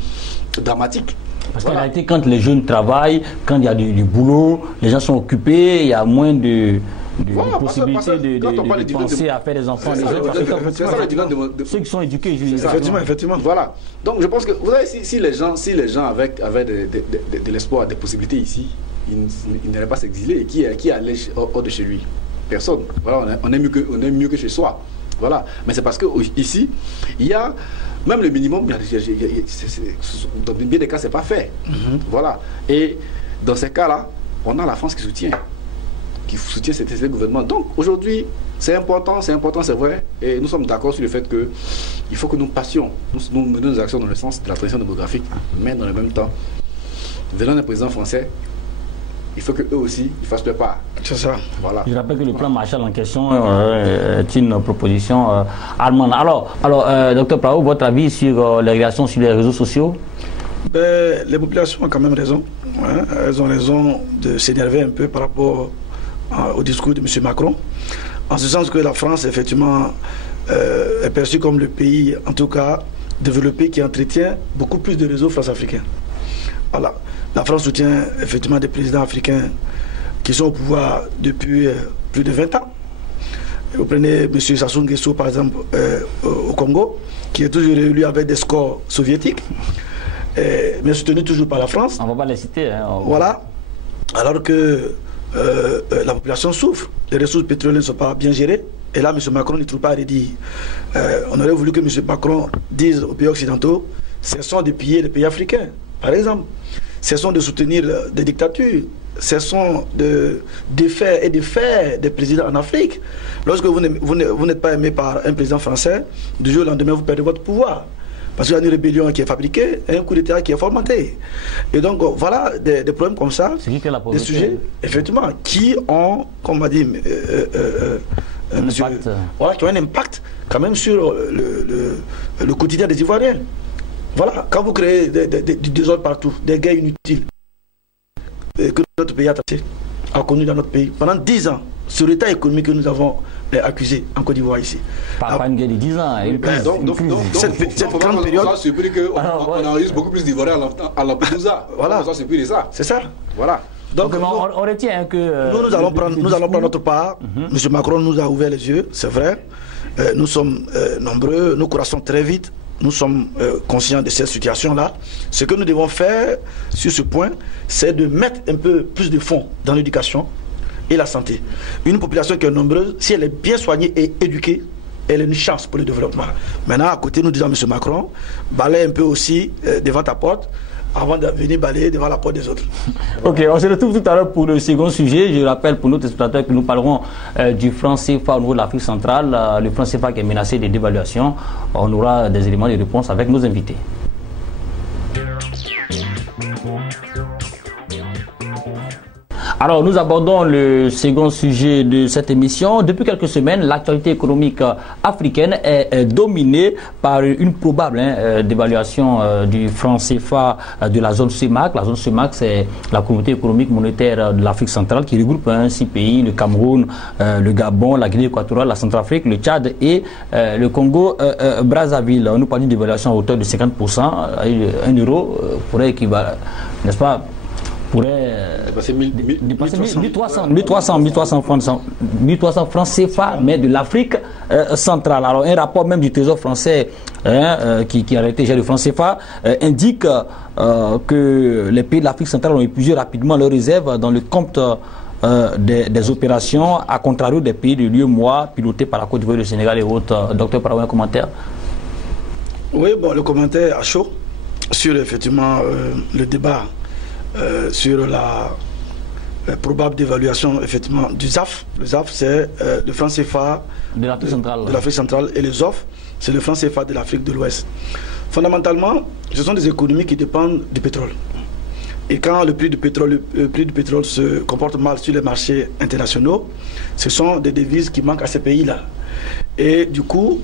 dramatique. Parce qu'en réalité, quand les jeunes travaillent, quand il y a du boulot, les gens sont occupés, il y a moins de possibilités de penser à faire des enfants. Ceux qui sont éduqués, effectivement. Voilà. Donc je pense que, vous savez, si les gens avaient de l'espoir, des possibilités ici, ils n'iraient pas s'exiler. Et qui allait hors de chez lui? Personne. Voilà, on est mieux que chez soi. Voilà. Mais c'est parce que ici, il y a même le minimum. Dans bien des cas, c'est pas fait. Voilà. Et dans ces cas-là, on a la France qui soutient ces gouvernements. Donc aujourd'hui, c'est important, c'est vrai. Et nous sommes d'accord sur le fait que il faut que nous passions, nous menons nos actions dans le sens de la transition démographique, mais dans le même temps, venant d'un président français, il faut qu'eux aussi ils fassent leur part. C'est ça. Voilà. Je rappelle que le plan Marshall en question est une proposition allemande. Alors, Dr Prao, votre avis sur les réactions sur les réseaux sociaux? Les populations ont quand même raison. Hein. Elles ont raison de s'énerver un peu par rapport au discours de M. Macron. En ce sens que la France, effectivement, est perçue comme le pays, en tout cas, développé qui entretient beaucoup plus de réseaux france-africains. Voilà. La France soutient effectivement des présidents africains qui sont au pouvoir depuis plus de 20 ans. Vous prenez M. Sassou Nguesso, par exemple, au Congo, qui est toujours élu avec des scores soviétiques, mais soutenu toujours par la France. On ne va pas les citer. Hein, voilà. Alors que la population souffre. Les ressources pétrolières ne sont pas bien gérées. Et là, M. Macron ne trouve pas à redire. On aurait voulu que M. Macron dise aux pays occidentaux, cessons de piller les pays africains, par exemple. Cessons de soutenir des dictatures. Cessons de défaire et de faire des présidents en Afrique. Lorsque vous n'êtes pas aimé par un président français, du jour au lendemain, vous perdez votre pouvoir. Parce qu'il y a une rébellion qui est fabriquée et un coup d'État qui est formaté. Et donc, voilà des problèmes comme ça, des sujets, effectivement, qui ont, comme on m'a dit, voilà, qui ont un impact quand même sur le quotidien des Ivoiriens. Voilà, quand vous créez du désordre partout, des guerres inutiles, que notre pays a connu dans notre pays, pendant 10 ans, sur l'état économique que nous avons accusé en Côte d'Ivoire ici. Pas une guerre de 10 ans. Donc cette grande période... On surpris qu'on enregistre beaucoup plus d'Ivoiriens à Lampedusa. Voilà. On s'en surpris de ça. C'est ça. Voilà. Donc on retient que... Nous allons prendre notre part. M. Macron nous a ouvert les yeux, c'est vrai. Nous sommes nombreux, nous croissons très vite. Nous sommes conscients de cette situation-là. Ce que nous devons faire sur ce point, c'est de mettre un peu plus de fonds dans l'éducation et la santé. Une population qui est nombreuse, si elle est bien soignée et éduquée, elle a une chance pour le développement. Maintenant, à côté, nous disons à M. Macron, balaye un peu aussi devant ta porte, avant de venir balayer devant la porte des autres. Ok, on se retrouve tout à l'heure pour le second sujet. Je rappelle pour nos téléspectateurs que nous parlerons du franc CFA au niveau de l'Afrique centrale, le franc CFA qui est menacé de dévaluation. On aura des éléments de réponse avec nos invités. Alors, nous abordons le second sujet de cette émission. Depuis quelques semaines, l'actualité économique africaine est dominée par une probable dévaluation du franc CFA de la zone CEMAC. La zone CEMAC, c'est la communauté économique monétaire de l'Afrique centrale qui regroupe 6 pays, le Cameroun, le Gabon, la Guinée équatoriale, la Centrafrique, le Tchad et le Congo-Brazzaville. Nous parlons d'une dévaluation à hauteur de 50%. 1 euro pourrait équivaler, n'est-ce pas, pourrait dépasser 1300 francs CFA, mais de l'Afrique centrale. Alors, un rapport même du Trésor français qui a arrêté le franc CFA indique que les pays de l'Afrique centrale ont épuisé rapidement leurs réserves dans le compte des opérations, à contrario des pays de l'UEMOA pilotés par la Côte d'Ivoire, le Sénégal et autres. Docteur Paraou, un commentaire? Oui, bon, le commentaire à chaud sur effectivement le débat sur la probable dévaluation effectivement du ZAF. Le ZAF, c'est le franc CFA de l'Afrique centrale, et le ZOF, c'est le franc CFA de l'Afrique de l'Ouest. Fondamentalement, ce sont des économies qui dépendent du pétrole. Et quand le prix du pétrole se comporte mal sur les marchés internationaux, ce sont des devises qui manquent à ces pays-là. Et du coup,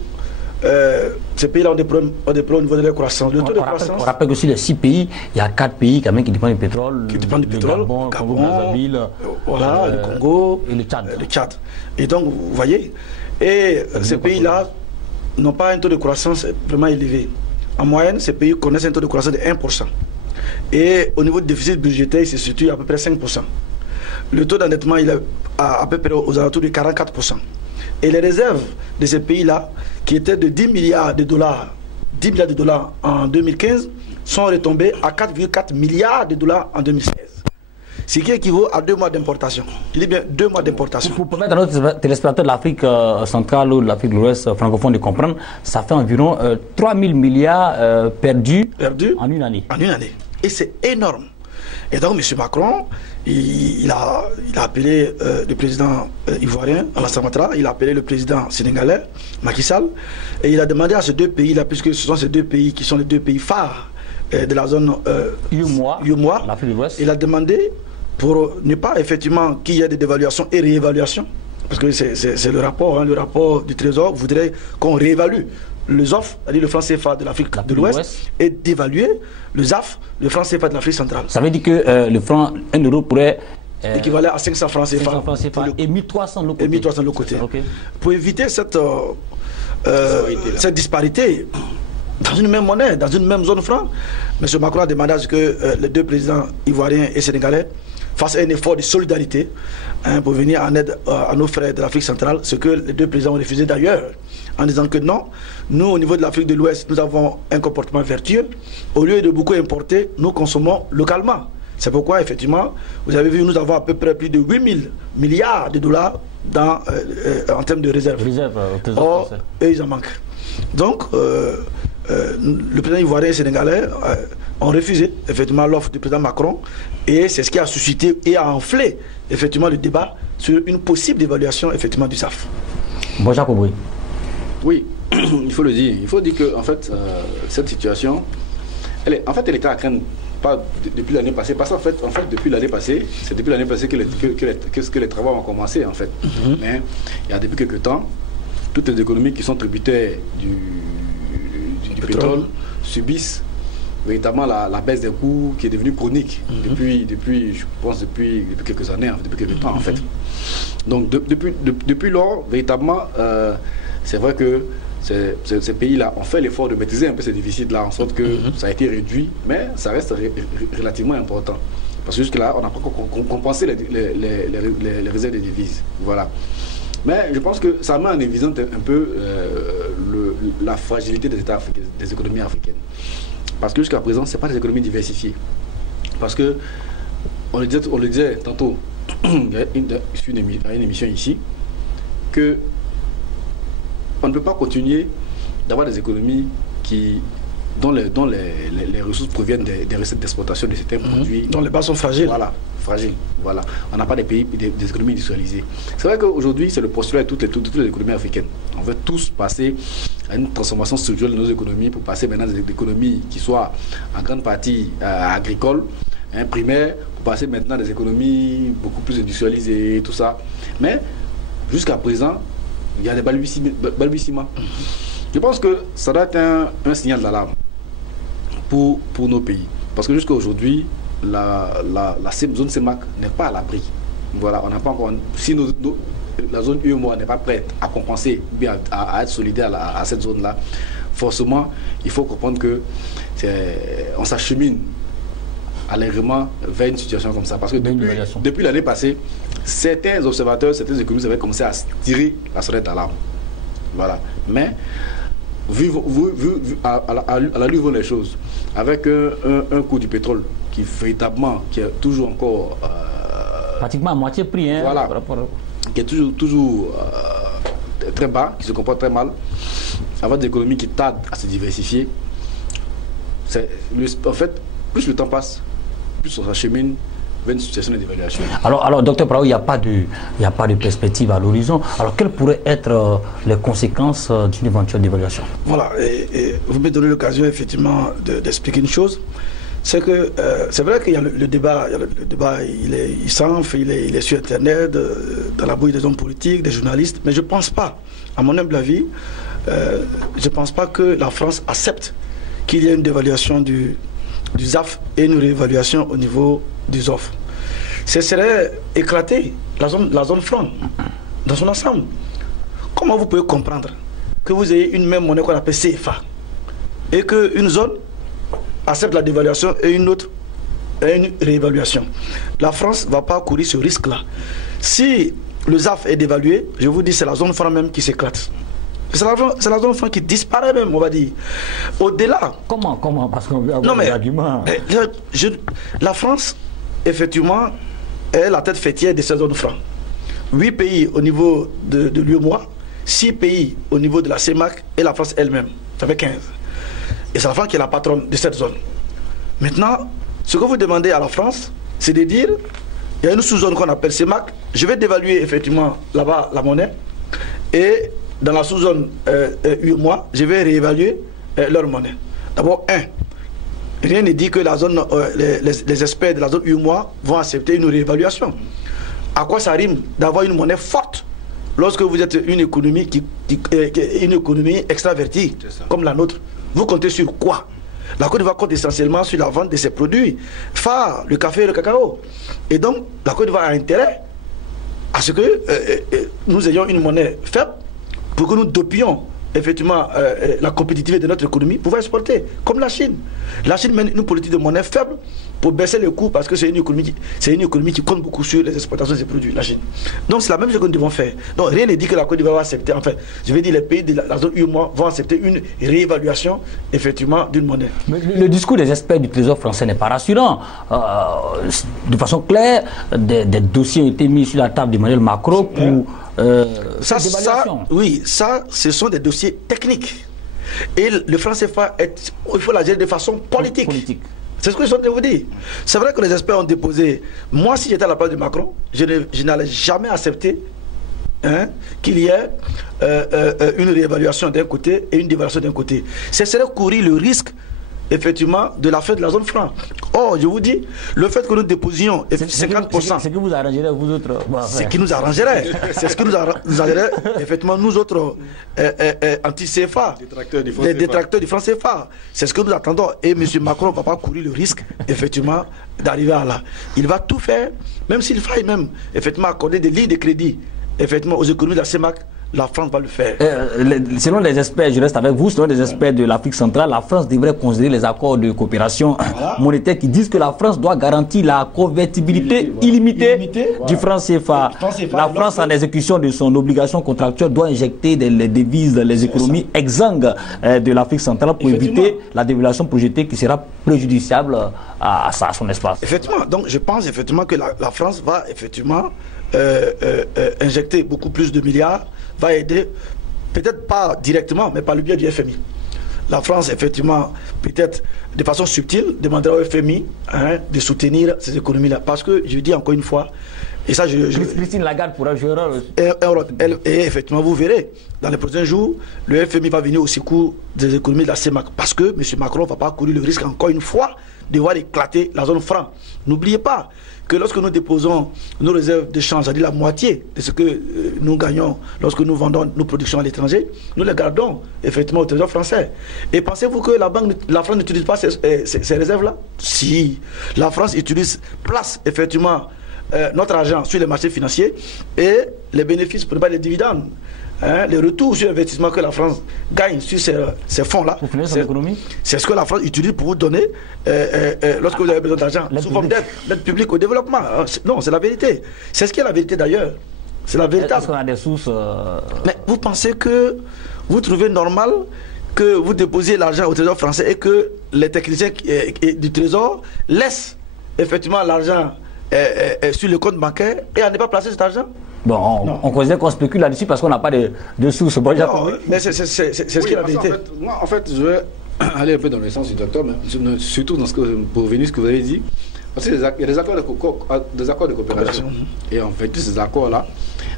ces pays-là ont des problèmes au niveau de leur croissance. Le taux de croissance. On rappelle que sur les 6 pays, il y a 4 pays quand même qui dépendent du pétrole. Qui dépendent du pétrole. Gabon, voilà, le Congo et le Tchad. Et donc, vous voyez, et ces pays-là n'ont pas un taux de croissance vraiment élevé. En moyenne, ces pays connaissent un taux de croissance de 1%. Et au niveau du déficit budgétaire, il se situe à peu près 5%. Le taux d'endettement, il est à peu près aux alentours de 44%. Et les réserves de ces pays-là, qui étaient de 10 milliards de dollars en 2015, sont retombées à 4,4 milliards de dollars en 2016. Ce qui équivaut à 2 mois d'importation. Je dis bien 2 mois d'importation. Pour permettre à notre téléspectateur de l'Afrique centrale ou de l'Afrique de l'Ouest francophone de comprendre, ça fait environ 3 000 milliards perdus en une année. En une année. Et c'est énorme. Et donc, M. Macron, il a appelé le président ivoirien, Alassane Ouattara, il a appelé le président sénégalais, Macky Sall, et il a demandé à ces 2 pays-là, puisque ce sont ces 2 pays qui sont les 2 pays phares de la zone UEMOA, l'Afrique de l'Ouest, il a demandé pour ne pas effectivement qu'il y ait des dévaluations et réévaluations, parce que c'est le rapport, le rapport du Trésor voudrait qu'on réévalue le ZOF, c'est-à-dire le franc CFA de l'Afrique de l'Ouest, et d'évaluer le ZAF, le franc CFA de l'Afrique centrale. Ça veut dire que le franc 1 euro pourrait équivaler à 500 francs CFA, et 1300 de l'autre côté. Et 1300 de l'autre côté. Okay. Pour éviter cette disparité dans une même monnaie, dans une même zone franc, M. Macron a demandé à ce que les 2 présidents ivoiriens et sénégalais fassent un effort de solidarité pour venir en aide à nos frères de l'Afrique centrale, ce que les 2 présidents ont refusé d'ailleurs, en disant que non, nous au niveau de l'Afrique de l'Ouest, nous avons un comportement vertueux. Au lieu de beaucoup importer, nous consommons localement. C'est pourquoi effectivement, vous avez vu, nous avons à peu près plus de 8 000 milliards de dollars en termes de réserves. Or, eux, ils en manquent. Donc, le président ivoirien et sénégalais ont refusé effectivement l'offre du président Macron, et c'est ce qui a suscité et a enflé effectivement le débat sur une possible évaluation effectivement du SAF. Bon, Jacques Aubry. Oui, il faut le dire. Il faut dire que en fait, cette situation, elle était à craindre pas depuis l'année passée, parce qu'en fait, depuis l'année passée, c'est depuis l'année passée que les travaux ont commencé en fait. Mais il y a depuis quelques temps, toutes les économies qui sont tributaires du pétrole subissent véritablement la baisse des coûts qui est devenue chronique depuis je pense depuis quelques années, depuis quelques temps en fait. Donc depuis lors, véritablement, c'est vrai que ces pays-là ont fait l'effort de maîtriser un peu ces déficits-là, en sorte que ça a été réduit, mais ça reste relativement important. Parce que jusque-là, on n'a pas compensé les réserves de devises. Voilà. Mais je pense que ça met en évidence un peu la fragilité des États africains, des économies africaines. Parce que jusqu'à présent, ce n'est pas des économies diversifiées. Parce que, on le disait tantôt, il y a une émission ici, que on ne peut pas continuer d'avoir des économies dont les ressources proviennent des recettes d'exportation de certains produits. Dont les bases sont fragiles. Voilà, fragiles. Voilà. On n'a pas des pays, des économies industrialisées. C'est vrai qu'aujourd'hui, c'est le postulat de toutes les économies africaines. On veut tous passer à une transformation structurelle de nos économies pour passer maintenant des économies qui soient en grande partie agricoles, primaires, pour passer maintenant des économies beaucoup plus industrialisées, tout ça. Mais jusqu'à présent, il y a des balbutiements. Je pense que ça doit être un signal d'alarme pour nos pays. Parce que jusqu'à aujourd'hui, la zone CEMAC n'est pas à l'abri. Voilà, on n'a pas encore. Si la zone UEMOA n'est pas prête à compenser, bien à être solidaire à cette zone-là, forcément, il faut comprendre que on s'achemine allègrement vers une situation comme ça. Parce que depuis l'année passée, certains observateurs, certains économistes avaient commencé à tirer la sonnette d'alarme. Voilà. Mais, à la lumière vont les choses, avec un coût du pétrole qui véritablement, qui est toujours encore pratiquement à moitié prix, hein, voilà, par rapport qui est toujours très bas, qui se comporte très mal, avoir des économies qui tardent à se diversifier. En fait, plus le temps passe, plus on s'achemine vers une situation d'évaluation. Alors, docteur Praou, il n'y a pas de perspective à l'horizon. Alors, quelles pourraient être les conséquences d'une éventuelle dévaluation? Voilà, et vous me donnez l'occasion effectivement d'expliquer une chose. C'est que c'est vrai qu'il y a le débat, il s'enfle, il est sur Internet, dans la bouille des hommes politiques, des journalistes, mais je ne pense pas, à mon humble avis, je ne pense pas que la France accepte qu'il y ait une dévaluation du ZAF et une réévaluation au niveau du ZOF. Ce serait éclater la zone franc dans son ensemble. Comment vous pouvez comprendre que vous ayez une même monnaie qu'on appelle CFA et qu'une zone accepte la dévaluation et une autre une réévaluation? La France ne va pas courir ce risque-là. Si le ZAF est dévalué, je vous dis, c'est la zone franc même qui s'éclate. C'est la zone franc qui disparaît même, on va dire. Au-delà... Comment? Parce qu'on veut avoir des arguments. La France, effectivement, est la tête fêtière de ces zones francs. 8 pays au niveau de l'UEMOA, 6 pays au niveau de la CEMAC et la France elle-même. Ça fait 15. Et c'est la France qui est la patronne de cette zone. Maintenant, ce que vous demandez à la France, c'est de dire, il y a une sous-zone qu'on appelle CEMAC, je vais dévaluer effectivement là-bas la monnaie, et dans la sous-zone UEMOA, je vais réévaluer leur monnaie. D'abord, rien ne dit que la zone, les experts de la zone UEMOA vont accepter une réévaluation. À quoi ça rime d'avoir une monnaie forte lorsque vous êtes une économie une économie extravertie comme la nôtre? Vous comptez sur quoi? La Côte d'Ivoire compte essentiellement sur la vente de ses produits phares, le café et le cacao. Et donc, la Côte d'Ivoire a intérêt à ce que nous ayons une monnaie faible pour que nous dopions effectivement la compétitivité de notre économie pour pouvoir exporter, comme la Chine. La Chine mène une politique de monnaie faible pour baisser les coûts parce que c'est une économie qui compte beaucoup sur les exportations de ses produits, la Chine. Donc c'est la même chose que nous devons faire. Donc rien ne dit que la Côte d'Ivoire va accepter, enfin, je vais dire les pays de la zone UEMOA vont accepter une réévaluation effectivement d'une monnaie. Mais le discours des experts du Trésor français n'est pas rassurant. De façon claire, des dossiers ont été mis sur la table d'Emmanuel Macron pour... oui, ça, ce sont des dossiers techniques. Et le franc CFA, il faut la gérer de façon politique. C'est ce que je suis en train de vous dire. C'est vrai que les experts ont déposé. Moi, si j'étais à la place de Macron, je n'allais jamais accepter qu'il y ait une réévaluation d'un côté et une dévaluation d'un côté. Ce serait courir le risque effectivement de la fin de la zone franc. Or, je vous dis, le fait que nous déposions 50%... C'est ce que vous arrangerez, vous autres. C'est ce qui nous arrangerait. C'est ce qui nous arrangerait, effectivement, nous autres anti-CFA, les détracteurs du franc CFA. C'est ce que nous attendons. Et M. Macron ne va pas courir le risque, effectivement, d'arriver à là. Il va tout faire, même s'il faille même, effectivement, accorder des lignes de crédit, effectivement, aux économies de la CEMAC. La France va le faire. Selon les experts, je reste avec vous, selon les experts de l'Afrique centrale, la France devrait considérer les accords de coopération monétaire qui disent que la France doit garantir la convertibilité illimitée du franc CFA. La France, en exécution de son obligation contractuelle, doit injecter les devises, les économies exsangues de l'Afrique centrale pour éviter la dévaluation projetée qui sera préjudiciable à son espace. Effectivement, donc je pense effectivement que la France va effectivement injecter beaucoup plus de milliards, va aider, peut-être pas directement, mais par le biais du FMI. La France, effectivement, peut-être de façon subtile, demandera au FMI de soutenir ces économies-là. Parce que, je dis encore une fois, et ça, Christine Lagarde pourra jouer un rôle. Et effectivement, vous verrez, dans les prochains jours, le FMI va venir au secours des économies de la CEMAC. Parce que M. Macron ne va pas courir le risque, encore une fois, de voir éclater la zone franc. N'oubliez pas que lorsque nous déposons nos réserves de change, c'est-à-dire la moitié de ce que nous gagnons lorsque nous vendons nos productions à l'étranger, nous les gardons effectivement au Trésor français. Et pensez-vous que la France n'utilise pas ces réserves-là? Si, la France place effectivement notre argent sur les marchés financiers et les bénéfices, pour ne pas les dividendes, les retours sur investissement que la France gagne sur ces fonds-là, c'est ce que la France utilise pour vous donner lorsque vous avez besoin d'argent, sous forme d'aide publique au développement. Non, c'est la vérité. C'est ce qui est la vérité d'ailleurs. C'est la vérité. Est-ce qu'on a des sources Mais vous pensez que vous trouvez normal que vous déposiez l'argent au Trésor français et que les techniciens du Trésor laissent effectivement l'argent sur le compte bancaire et à ne pas placer cet argent? Bon, on considère qu'on spécule là-dessus parce qu'on n'a pas de sources. Bon, mais c'est ce qui est la vérité. En fait, je vais aller un peu dans le sens du docteur, mais surtout pour venir ce que vous avez dit. Parce qu'il y a des accords de coopération. Et en fait, ces accords-là,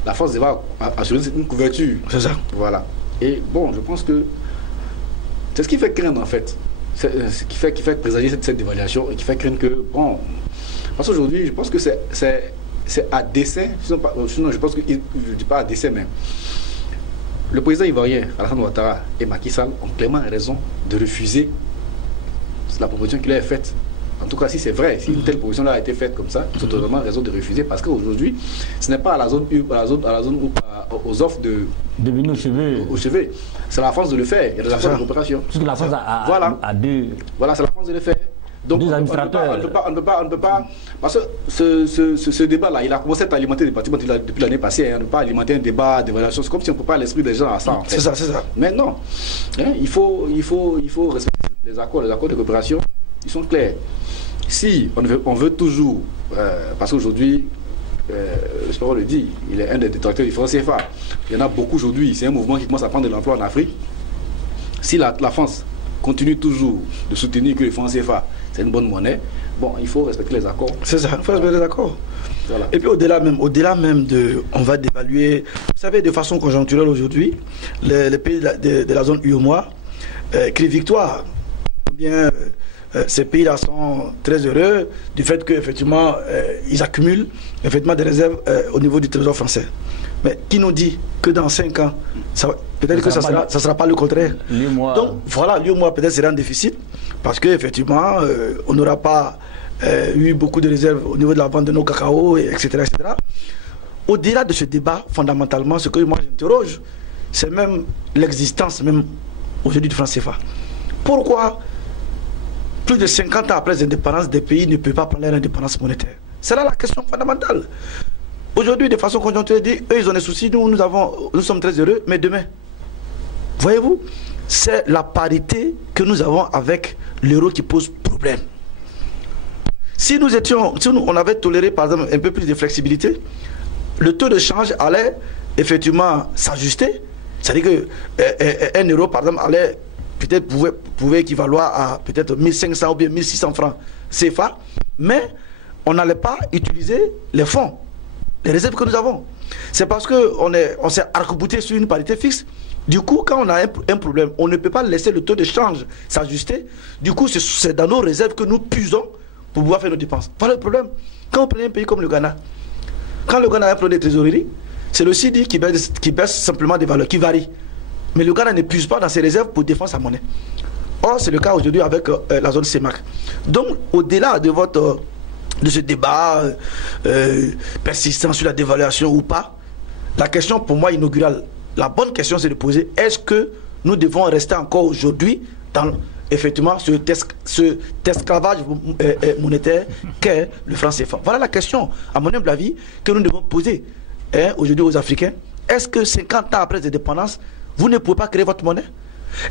la France va assurer une couverture. C'est ça. Voilà. Et bon, je pense que c'est ce qui fait craindre, en fait. C'est ce qui fait présager cette dévaluation et qui fait craindre que, bon, parce qu'aujourd'hui, je pense que c'est à dessein, sinon je pense que, je ne dis pas à dessein, mais le président ivoirien, Alassane Ouattara et Macky Sall ont clairement raison de refuser la proposition qu'il a faite. En tout cas, si c'est vrai, si une telle proposition a été faite comme ça, ils ont totalement raison de refuser parce qu'aujourd'hui, ce n'est pas à la zone aux offres de venir au chevet. C'est la France de le faire. Il y a des accords de coopération. Parce que la France a deux. Voilà, c'est la France de le faire. Donc, deux administrateurs. On ne peut pas. Parce que ce débat-là, il a commencé à alimenter des partis depuis l'année passée. On ne peut pas alimenter un débat d'évaluation. C'est comme si on ne peut pas l'esprit des gens à ça. En fait. C'est ça, c'est ça. Mais non. Il faut respecter les accords de coopération. Ils sont clairs. Si on veut toujours, parce qu'aujourd'hui, on le dit, il est un des détracteurs du franc CFA. Il y en a beaucoup aujourd'hui. C'est un mouvement qui commence à prendre de l'emploi en Afrique. Si la France continue toujours de soutenir que le franc CFA, c'est une bonne monnaie, bon, il faut respecter les accords. C'est ça, il faut respecter les accords. Voilà. Et puis au-delà même de, on va dévaluer, vous savez, de façon conjoncturelle aujourd'hui, les pays de la zone UEMOA crient victoire. Bien, ces pays-là sont très heureux du fait qu'effectivement, ils accumulent effectivement des réserves au niveau du trésor français. Mais qui nous dit que dans 5 ans, peut-être que ça ne sera pas le contraire. Donc voilà, l'UEMOA peut-être sera en déficit parce qu'effectivement, on n'aura pas eu beaucoup de réserves au niveau de la vente de nos cacao, etc. etc. Au-delà de ce débat, fondamentalement, ce que moi j'interroge, c'est même l'existence même aujourd'hui du franc CFA. Pourquoi plus de 50 ans après l'indépendance des pays ne peuvent pas prendre leur indépendance monétaire? C'est là la question fondamentale. Aujourd'hui, de façon conjoncturelle, eux, ils ont des soucis, nous sommes très heureux, mais demain, voyez-vous, c'est la parité que nous avons avec l'euro qui pose problème. Si on avait toléré, par exemple, un peu plus de flexibilité, le taux de change allait effectivement s'ajuster. C'est-à-dire qu'un euro, par exemple, allait peut-être pouvait équivaloir à peut-être 1500 ou bien 1600 francs CFA, mais on n'allait pas utiliser les fonds, les réserves que nous avons. C'est parce qu'on s'est arc-bouté sur une parité fixe. Du coup, quand on a un problème, on ne peut pas laisser le taux de change s'ajuster. Du coup, c'est dans nos réserves que nous puisons pour pouvoir faire nos dépenses. Voilà le problème. Quand on prend un pays comme le Ghana, quand le Ghana a un problème de trésorerie, c'est le CIDI qui baisse simplement des valeurs, qui varie. Mais le Ghana n'épuise pas dans ses réserves pour défendre sa monnaie. Or, c'est le cas aujourd'hui avec la zone CEMAC. Donc, au-delà de ce débat persistant sur la dévaluation ou pas, la question pour moi inaugurale, la bonne question c'est de poser, est-ce que nous devons rester encore aujourd'hui dans effectivement ce esclavage monétaire qu'est le franc CFA? Voilà la question, à mon humble avis, que nous devons poser aujourd'hui aux Africains. Est-ce que 50 ans après l'indépendance, vous ne pouvez pas créer votre monnaie?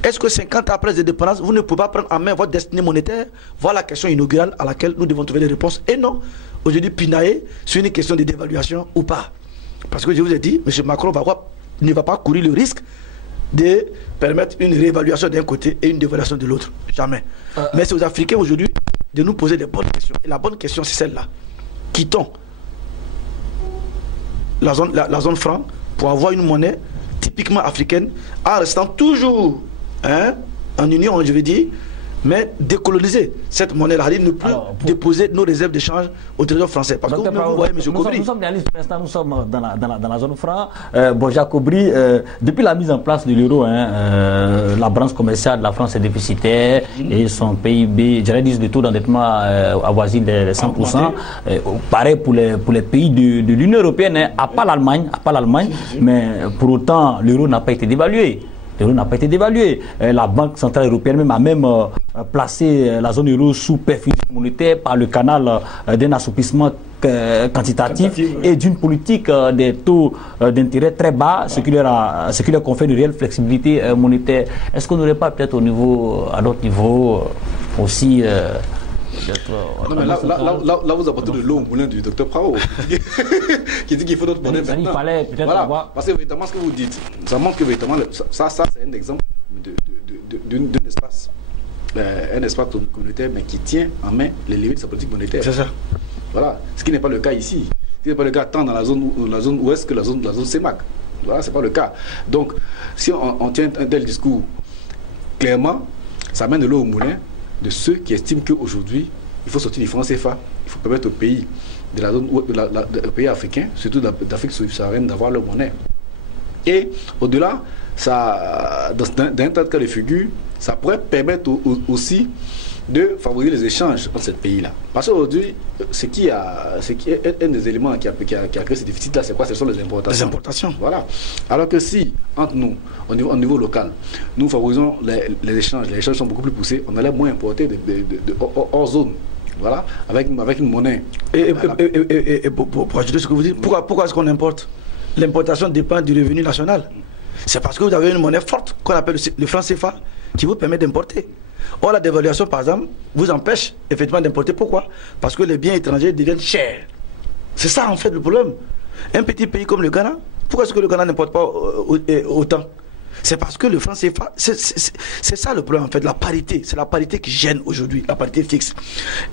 Est-ce que 50 ans après l'indépendance, vous ne pouvez pas prendre en main votre destinée monétaire? Voilà la question inaugurale à laquelle nous devons trouver des réponses. Et non, aujourd'hui, pinailler sur une question de dévaluation ou pas. Parce que je vous ai dit, M. Macron ne va pas courir le risque de permettre une réévaluation d'un côté et une dévaluation de l'autre. Jamais. Mais c'est aux Africains aujourd'hui de nous poser des bonnes questions. Et la bonne question, c'est celle-là. Quittons la zone franc pour avoir une monnaie typiquement africaine, en restant toujours en union, je veux dire, mais décoloniser cette monnaie-là, ne plus déposer nos réserves d'échange au trésor français. Parce que vous voyez, M. Kobri. Nous sommes réalistes pour l'instant, nous sommes dans la zone franc. Jacques Kobri, depuis la mise en place de l'euro, la branche commerciale de la France est déficitaire et son PIB, j'allais dire, de taux d'endettement avoisine les 100%. Pareil pour les pays de l'Union européenne, à part l'Allemagne, mais pour autant, l'euro n'a pas été dévalué. L'euro n'a pas été dévalué. La Banque Centrale Européenne même a placé la zone euro sous perfusion monétaire par le canal d'un assouplissement quantitatif et d'une politique des taux d'intérêt très bas, ce qui leur confère une réelle flexibilité monétaire. Est-ce qu'on n'aurait pas peut-être à notre niveau aussi Non, mais là, vous apportez de l'eau au moulin du docteur Prao, qui dit qu'il faut d'autres monnaie maintenant. Il fallait peut-être avoir... Parce que véritablement, ce que vous dites, ça montre que véritablement, ça c'est un exemple d'un espace. Un espace communautaire, mais qui tient en main les limites de sa politique monétaire. C'est ça. Voilà, ce qui n'est pas le cas ici. Ce qui n'est pas le cas tant dans la zone ouest que la zone CEMAC. Voilà, ce n'est pas le cas. Donc, si on tient un tel discours, clairement, ça mène de l'eau au moulin de ceux qui estiment qu'aujourd'hui, il faut sortir du franc CFA. Il faut permettre aux pays de la zone, aux pays africains, surtout d'Afrique subsaharienne, d'avoir leur monnaie. Et au-delà, dans un tas de cas de figure, ça pourrait permettre aussi de favoriser les échanges entre ces pays-là. Parce qu'aujourd'hui, ce qui est un des éléments qui a créé ce déficit-là, c'est quoi? Ce sont les importations. Les importations. Voilà. Alors que si, entre nous, au niveau local, nous favorisons les échanges sont beaucoup plus poussés, on allait moins importer hors zone. Voilà, avec une monnaie. Et pour ajouter ce que vous dites, pourquoi est-ce qu'on importe? L'importation dépend du revenu national. C'est parce que vous avez une monnaie forte, qu'on appelle le franc CFA, qui vous permet d'importer. Or, la dévaluation, par exemple, vous empêche effectivement d'importer. Pourquoi? Parce que les biens étrangers deviennent chers. C'est ça, en fait, le problème. Un petit pays comme le Ghana, pourquoi est-ce que le Ghana n'importe pas autant? C'est parce que le franc CFA, c'est ça le problème, en fait, la parité. C'est la parité qui gêne aujourd'hui, la parité fixe.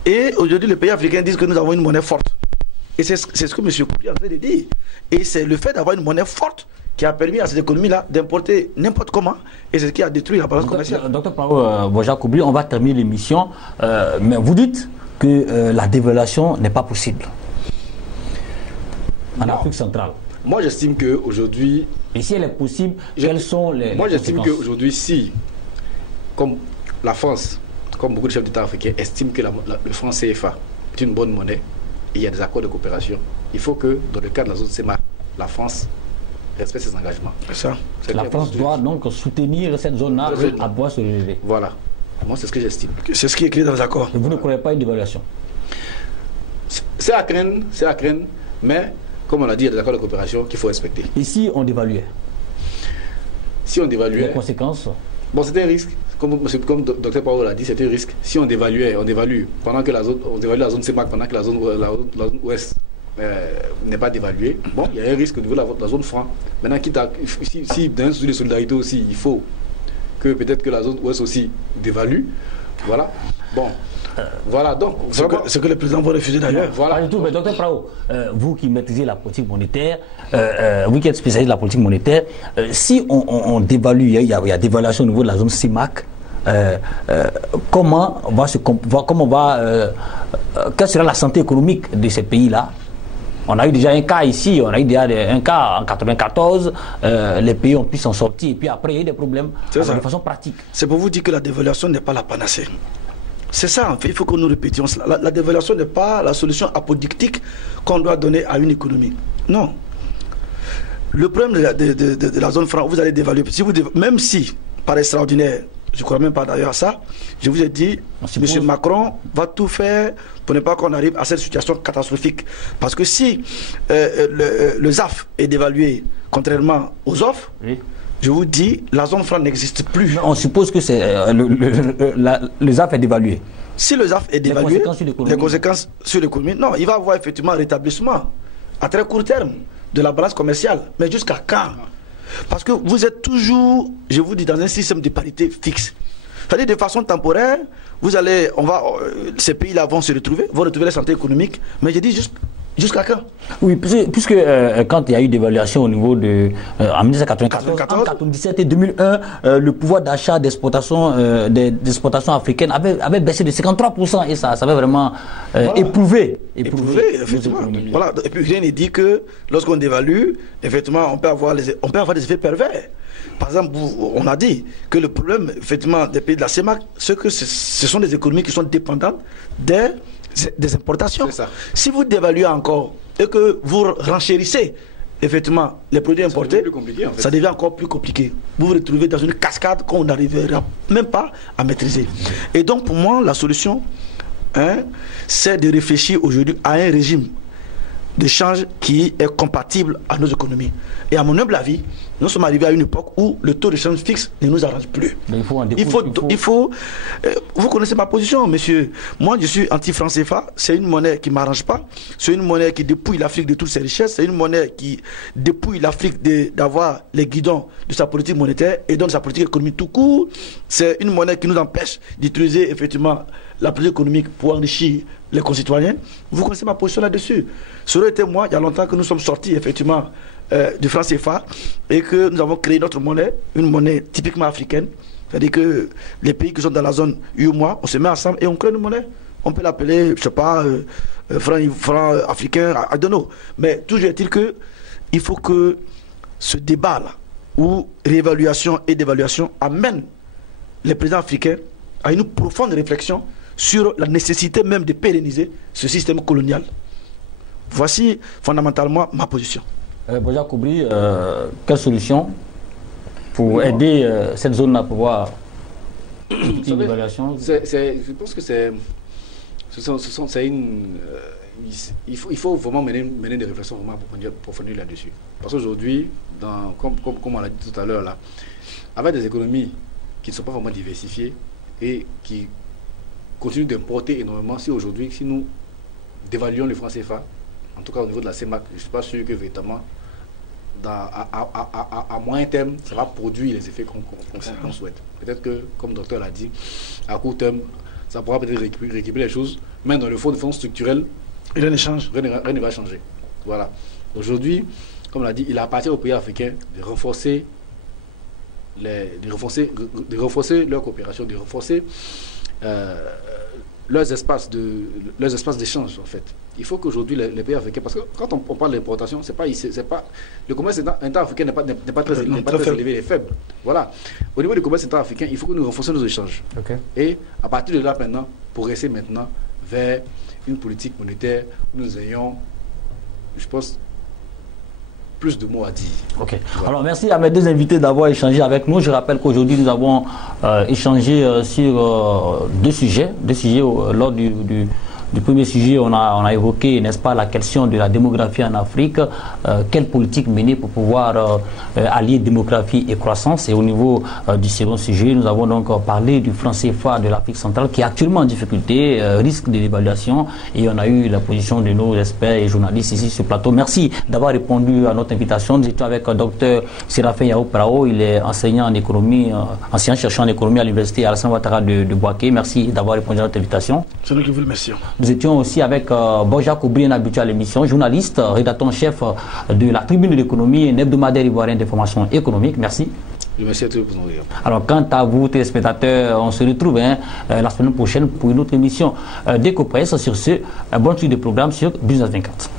Et aujourd'hui, les pays africains disent que nous avons une monnaie forte. Et c'est ce que M. Koubli est en train de dire. Et c'est le fait d'avoir une monnaie forte qui a permis à cette économie-là d'importer n'importe comment, et c'est ce qui a détruit la balance commerciale. Docteur Prao Bojang Koubli, on va terminer l'émission, mais vous dites que la dévaluation n'est pas possible en Afrique centrale. Moi, j'estime qu'aujourd'hui... Et si elle est possible, quelles sont les Moi, j'estime qu'aujourd'hui, si, comme la France, comme beaucoup de chefs d'État africains, estiment que le franc CFA est une bonne monnaie, et il y a des accords de coopération, il faut que, dans le cadre de la zone CEMAC, la France respecte ses engagements. Ça. La France doit donc soutenir cette zone-là à pouvoir se relever. Voilà. Moi, c'est ce que j'estime. C'est ce qui est écrit dans les accords. Et vous ne croyez pas à une dévaluation? C'est à craindre, mais comme on l'a dit, il y a des accords de coopération qu'il faut respecter. Et si on dévaluait? Si on dévaluait... Les conséquences? Bon, c'est un risque. Comme Dr Prao l'a dit, c'est un risque. Si on dévalue pendant que on dévalue la zone CEMAC, pendant que la zone ouest n'est pas dévaluée, bon, il y a un risque au niveau de la zone franc. Maintenant, si dans un souci de solidarité aussi, il faut que peut-être que la zone ouest aussi dévalue, voilà. Bon, voilà, donc... Ce que les présidents vont refuser d'ailleurs. Voilà. Pas du tout, mais Dr Prao, vous qui maîtrisez la politique monétaire, vous qui êtes spécialiste de la politique monétaire, si on dévalue, il y a dévaluation au niveau de la zone CEMAC, quelle sera la santé économique de ces pays-là? On a eu déjà un cas ici, on a eu déjà un cas en 1994, les pays ont pu s'en sortir, et puis après il y a eu des problèmes de façon pratique. C'est pour vous dire que la dévaluation n'est pas la panacée. C'est ça, en fait, il faut que nous répétions cela. La dévaluation n'est pas la solution apodictique qu'on doit donner à une économie. Non. Le problème de la zone franc, vous allez dévaluer. Même si, par extraordinaire, je ne crois même pas d'ailleurs à ça, je vous ai dit, M. Macron va tout faire pour ne pas qu'on arrive à cette situation catastrophique. Parce que si le ZAF est dévalué contrairement aux offres, oui, je vous dis, la zone franc n'existe plus. On suppose que c'est le ZAF est dévalué. Si le ZAF est dévalué, les conséquences sur l'économie, non, il va y avoir effectivement un rétablissement à très court terme de la balance commerciale. Mais jusqu'à quand? Parce que vous êtes toujours, je vous dis, dans un système de parité fixe. C'est-à-dire de façon temporaire, ces pays-là vont retrouver la santé économique, mais je dis jusqu'à quand? Oui, puisque quand il y a eu d'évaluation au niveau de... en 1994, en 1997 et 2001, le pouvoir d'achat d'exportation africaines avait baissé de 53% et ça avait vraiment éprouvé, effectivement. Voilà. Et puis rien n'est dit que lorsqu'on dévalue, effectivement, on peut avoir des effets pervers. Par exemple, on a dit que le problème, effectivement, des pays de la CEMAC, c'est que ce sont des économies qui sont dépendantes des importations. Si vous dévaluez encore et que vous renchérissez effectivement les produits importés, ça devient encore plus compliqué. Vous vous retrouvez dans une cascade qu'on n'arrivera même pas à maîtriser. Et donc pour moi, la solution, c'est de réfléchir aujourd'hui à un régime d'échange qui est compatible à nos économies. Et à mon humble avis, nous sommes arrivés à une époque où le taux d'échange fixe ne nous arrange plus. Vous connaissez ma position, monsieur. Moi, je suis anti-franc CFA. C'est une monnaie qui ne m'arrange pas. C'est une monnaie qui dépouille l'Afrique de toutes ses richesses. C'est une monnaie qui dépouille l'Afrique d'avoir les guidons de sa politique monétaire et donc de sa politique économique tout court. C'est une monnaie qui nous empêche d'utiliser effectivement la politique économique pour enrichir les concitoyens. Vous connaissez ma position là-dessus. Ça aurait été moi, il y a longtemps que nous sommes sortis effectivement du franc CFA et que nous avons créé notre monnaie, une monnaie typiquement africaine. C'est-à-dire que les pays qui sont dans la zone UEMOA, on se met ensemble et on crée une monnaie. On peut l'appeler, je ne sais pas, franc africain, I don't know. Mais toujours est-il que il faut que ce débat-là, où réévaluation et dévaluation amène les présidents africains à une profonde réflexion sur la nécessité même de pérenniser ce système colonial. Voici fondamentalement ma position. Boja Koubri, quelle solution pour aider cette zone à pouvoir une évaluation? Je pense que c'est une... il faut vraiment mener des réflexions vraiment approfondies là-dessus. Parce qu'aujourd'hui, comme on l'a dit tout à l'heure, là, avec des économies qui ne sont pas vraiment diversifiées et qui continuent d'importer énormément, si aujourd'hui, si nous dévaluons le franc CFA, en tout cas au niveau de la CEMAC, je ne suis pas sûr que véritablement, à moyen terme, ça va produire les effets qu'on souhaite. Peut-être que, comme le docteur l'a dit, à court terme, ça pourra peut-être rééquilibrer les choses, mais dans le fond structurel, rien ne change. Rien ne va changer. Voilà. Aujourd'hui, comme on l'a dit, il appartient aux pays africains de renforcer leur coopération, de renforcer leurs espaces d'échange en fait. Il faut qu'aujourd'hui les pays africains, parce que quand on parle d'importation, le commerce inter-africain n'est pas très élevé, il est faible. Voilà. Au niveau du commerce inter-africain, il faut que nous renforcions nos échanges. Okay. Et à partir de là maintenant, progresser maintenant vers une politique monétaire où nous ayons, je pense, plus de mots à dire. Ok. Voilà. Alors merci à mes deux invités d'avoir échangé avec nous. Je rappelle qu'aujourd'hui nous avons échangé sur deux sujets lors du premier sujet, on a évoqué, n'est-ce pas, la question de la démographie en Afrique. Quelle politique mener pour pouvoir allier démographie et croissance? Et au niveau du second sujet, nous avons donc parlé du franc CFA de l'Afrique centrale qui est actuellement en difficulté, risque de dévaluation. Et on a eu la position de nos experts et journalistes ici sur le plateau. Merci d'avoir répondu à notre invitation. Nous étions avec Dr Séraphin Yao Prao. Il est enseignant en économie, enseignant-chercheur en économie à l'université Alassane Ouattara de Bouaké. Merci d'avoir répondu à notre invitation. C'est nous qui vous remercions. Nous étions aussi avec Boja Koubri, un habitué à l'émission, journaliste, rédacteur en chef de la Tribune de l'économie, un hebdomadaire ivoirien d'information économique. Merci. Merci à tous pour nous. Alors, quant à vous, téléspectateurs, on se retrouve la semaine prochaine pour une autre émission d'Ecopresse. Sur ce, bonne suite de programme sur Business 24.